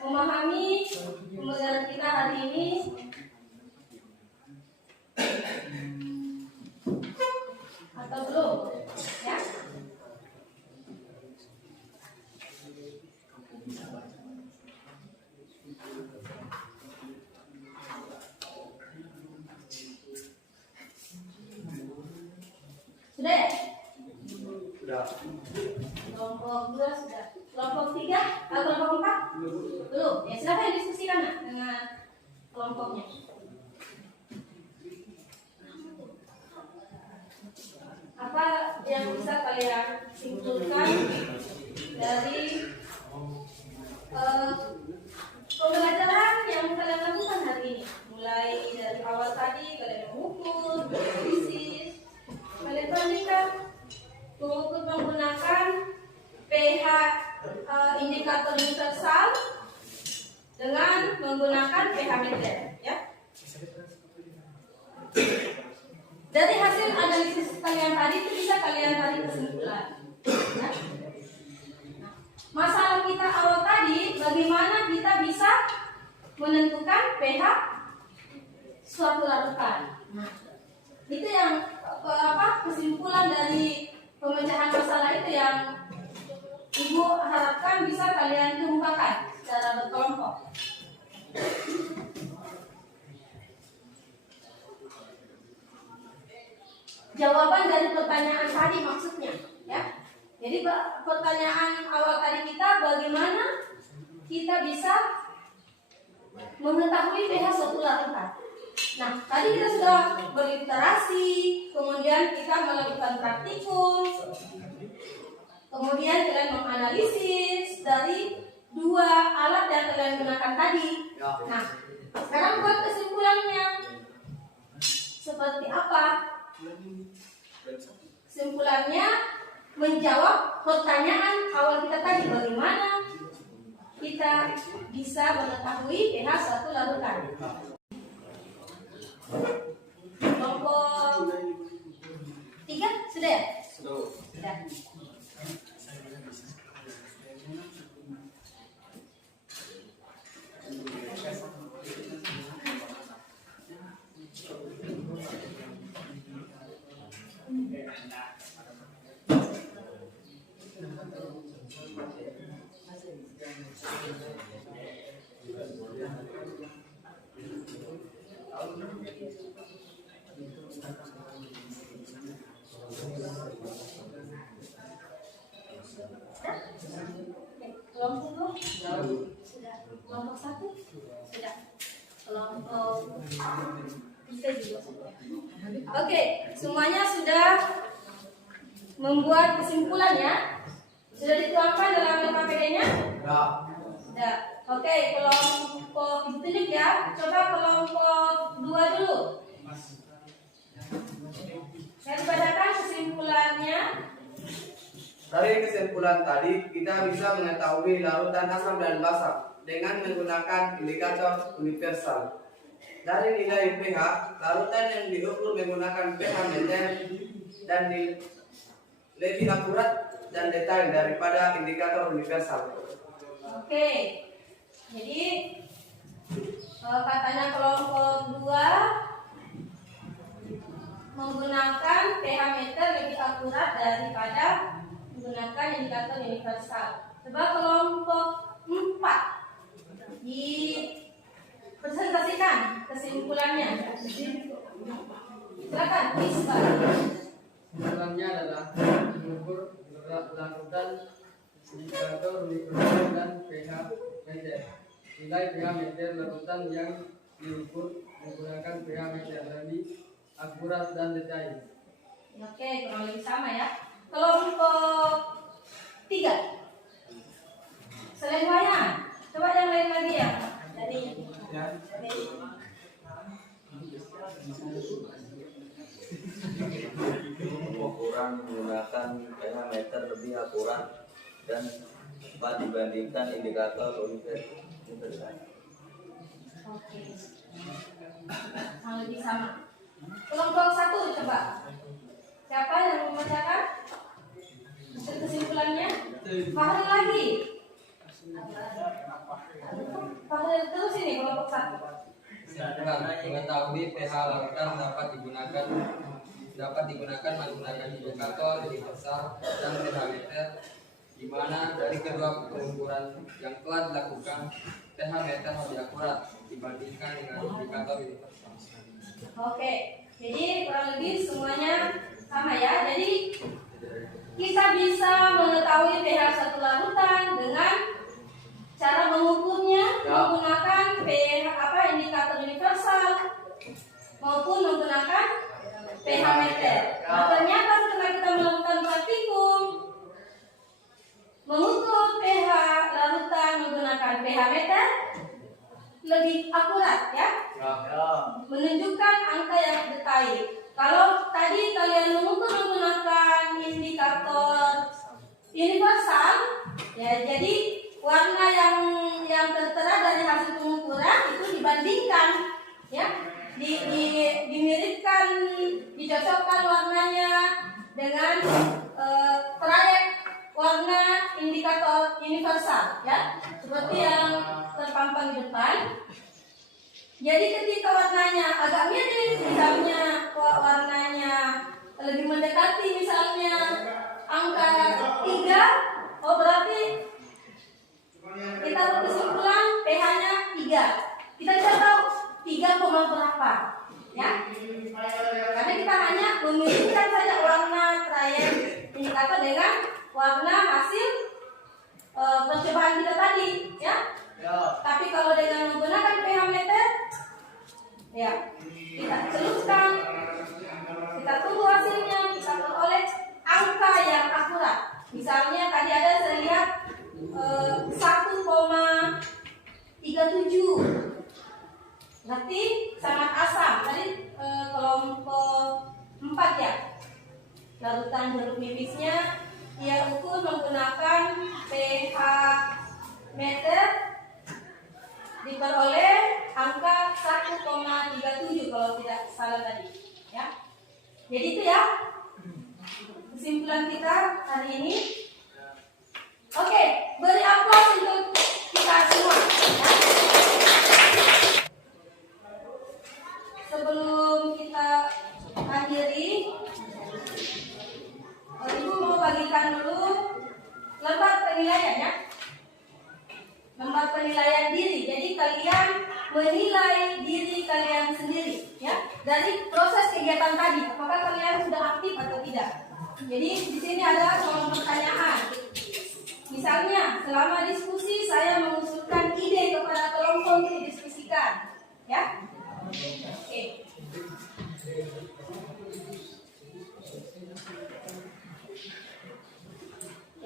memahami pembelajaran kita hari ini atau belum ya. Sudah ya? Sudah. Kelompok 2 sudah. Kelompok 3 atau kelompok 4? Belum. Ya silakan diskusikan dengan kelompoknya. Apa yang bisa kalian simpulkan dari pembelajaran yang kalian lakukan hari ini? Mulai dari awal tadi kalian mengukur, menganalisis, kalian bandingkan, mengukur menggunakan pH indikator universal dengan menggunakan pH meter, ya. Dari hasil analisis kalian tadi itu bisa kalian tarik kesimpulan. Ya. Masalah kita awal tadi, bagaimana kita bisa menentukan pH suatu larutan. Nah, itu yang kesimpulan dari pemecahan masalah itu yang Ibu harapkan bisa kalian kemukakan secara berkelompok. Jawaban dari pertanyaan tadi maksudnya, ya. Jadi pertanyaan awal tadi kita, bagaimana kita bisa mengetahui pH suatu larutan. Nah, tadi kita sudah berliterasi, kemudian kita melakukan praktikum, kemudian kalian menganalisis dari 2 alat yang kalian gunakan tadi. Nah, sekarang buat kesimpulannya seperti apa? Kesimpulannya menjawab pertanyaan awal kita tadi, bagaimana kita bisa mengetahui pH suatu larutan. Kelompok 3 sudah ya? Sudah. Kelompok 2 sudah. Kelompok 1 sudah. Kelompok 3 juga sudah. Oke, semuanya sudah membuat kesimpulan ya. Sudah dituangkan dalam LKPD-nya? Sudah. Oke, kelompok itu ya. Coba kelompok 2 dulu. Saya bacakan kesimpulannya. Dari kesimpulan tadi, kita bisa mengetahui larutan asam dan basa dengan menggunakan indikator universal. Dari nilai pH, larutan yang diukur menggunakan pH meter dan lebih akurat dan detail daripada indikator universal. Oke, jadi katanya kelompok 2 menggunakan pH meter lebih akurat daripada menggunakan indikator universal. Coba kelompok 4 dipresentasikan kesimpulannya. Silakan, Isba. Kesimpulannya adalah mengukur larutan indikator universal dan pH meter. Nilai pH meter larutan yang diukur menggunakan pH meter lebih akurat dan detail. Oke, kurang lebih sama ya. Kelompok 3 selain wayang, coba yang lain lagi ya. Jadi pengukuran menggunakan pH meter lebih akurat dan dapat dibandingkan indikator universal. oke, lebih sama. Kelompok 1 coba. Siapa yang membacakan kesimpulannya? Fahri lagi. Fahri terus ini kelompok 1. Mengetahui pH larutan dapat digunakan menggunakan indikator universal dan pH meter, di mana dari kedua pengukuran yang telah dilakukan pH meter lebih akurat dibandingkan dengan indikator universal. Oke, jadi kurang lebih semuanya sama ya. Jadi kita bisa mengetahui pH satu larutan dengan cara mengukurnya menggunakan indikator universal maupun menggunakan pH meter. Nah, ternyata setelah kita melakukan praktikum mengukur pH larutan menggunakan pH meter lebih akurat ya, menunjukkan angka yang detail. Kalau tadi kalian mengukur menggunakan indikator universal, ya jadi warna yang tertera dari hasil pengukuran itu dibandingkan, ya, dimiripkan, dicocokkan warnanya dengan trayek warna indikator universal, ya, seperti yang terpampang di depan. Jadi ketika warnanya agak mirip, misalnya warnanya lebih mendekati misalnya angka 3, oh berarti kita berkesimpulan pH-nya 3. Kita bisa tahu 3, berapa, ya? Karena kita hanya memiripkan saja warna trayek indikator dengan warna hasil percobaan kita tadi, ya. Tapi kalau dengan menggunakan pH meter, ya, kita celupkan, kita tunggu hasilnya, kita peroleh angka yang akurat. Misalnya tadi ada saya lihat 1,37, berarti sangat asam. Tadi kelompok 4 ya, larutan jeruk nipisnya ia ukur menggunakan pH meter, diperoleh angka 1,37 kalau tidak salah tadi, ya. Jadi itu ya kesimpulan kita hari ini. Oke, beri aplaus untuk kita semua, ya. Sebelum kita akhiri, Ibu mau bagikan dulu lembar penilaian, ya. Lembar penilaian diri. Jadi kalian menilai diri kalian sendiri, ya, dari proses kegiatan tadi. Apakah kalian sudah aktif atau tidak? Jadi di sini ada soal pertanyaan. Misalnya, selama diskusi saya mengusulkan ide kepada kelompok untuk didiskusikan, ya. Oke.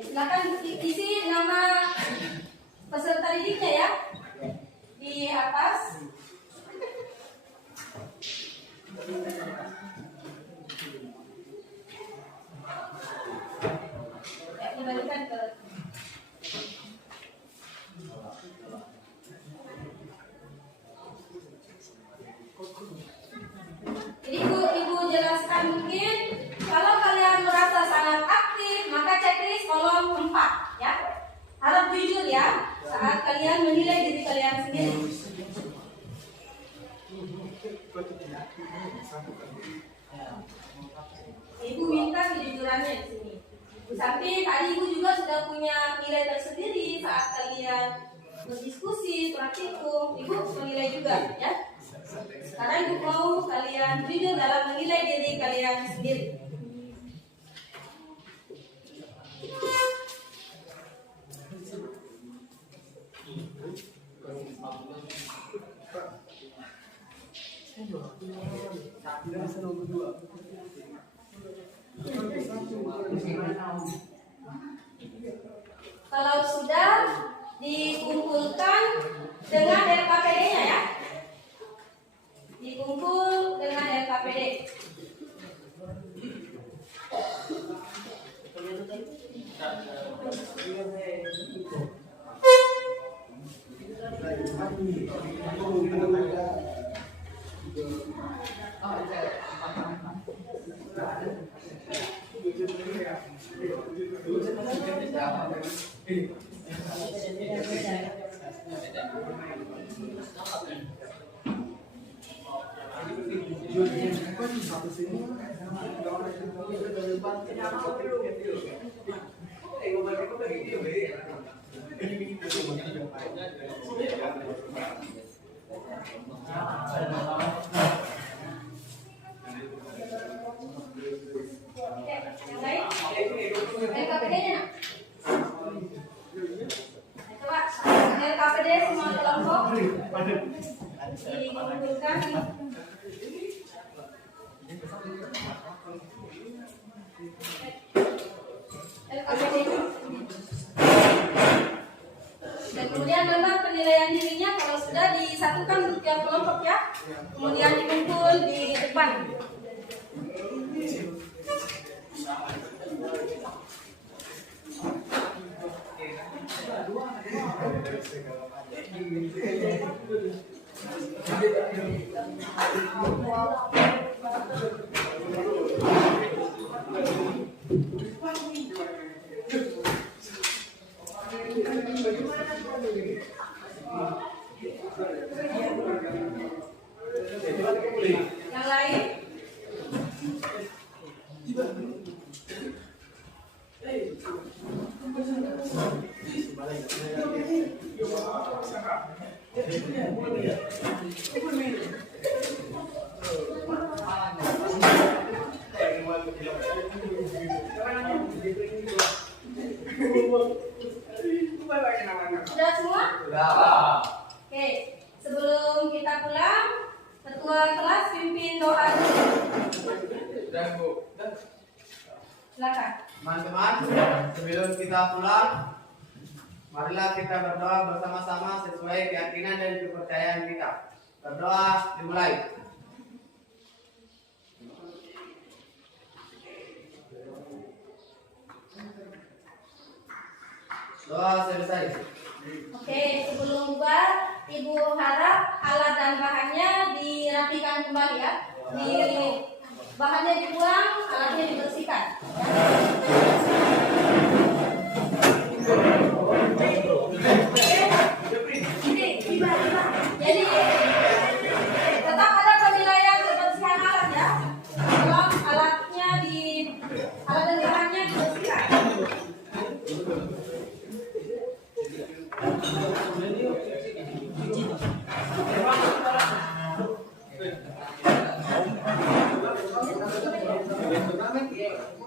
Silakan isi nama peserta didiknya ya di atas. Ya, saat kalian menilai diri kalian sendiri. Ibu minta kejujurannya di sini. Tapi tadi ibu juga sudah punya nilai tersendiri saat kalian berdiskusi, praktikum, ibu menilai juga, ya. Sekarang ibu mau kalian jujur dalam menilai diri kalian sendiri. Kalau sudah dikumpulkan dengan LKPD-nya, ya. Dikumpul dengan LKPD. Yang lain? LKPD-nya. Coba LKPD semua kelompok dikumpulkan. LKPD. Dan kemudian memang penilaian dirinya kalau sudah disatukan untuk tiap kelompok, ya. Kemudian dikumpul di depan. Yang lain? Sudah semua? Sudah. Oke, sebelum kita pulang, ketua kelas pimpin doa dulu. Sudah, Bu. Silakan. Teman-teman, sebelum kita pulang, marilah kita berdoa bersama-sama sesuai keyakinan dan kepercayaan kita. Berdoa dimulai. Doa selesai. Oke, sebelum bubar, Ibu harap alat dan bahannya dirapikan kembali, ya. Bahannya dibuang, alatnya dibersihkan. Jadi tetap ada penilaian kebersihan alat, ya. Tolong alat dan bahannya dibersihkan.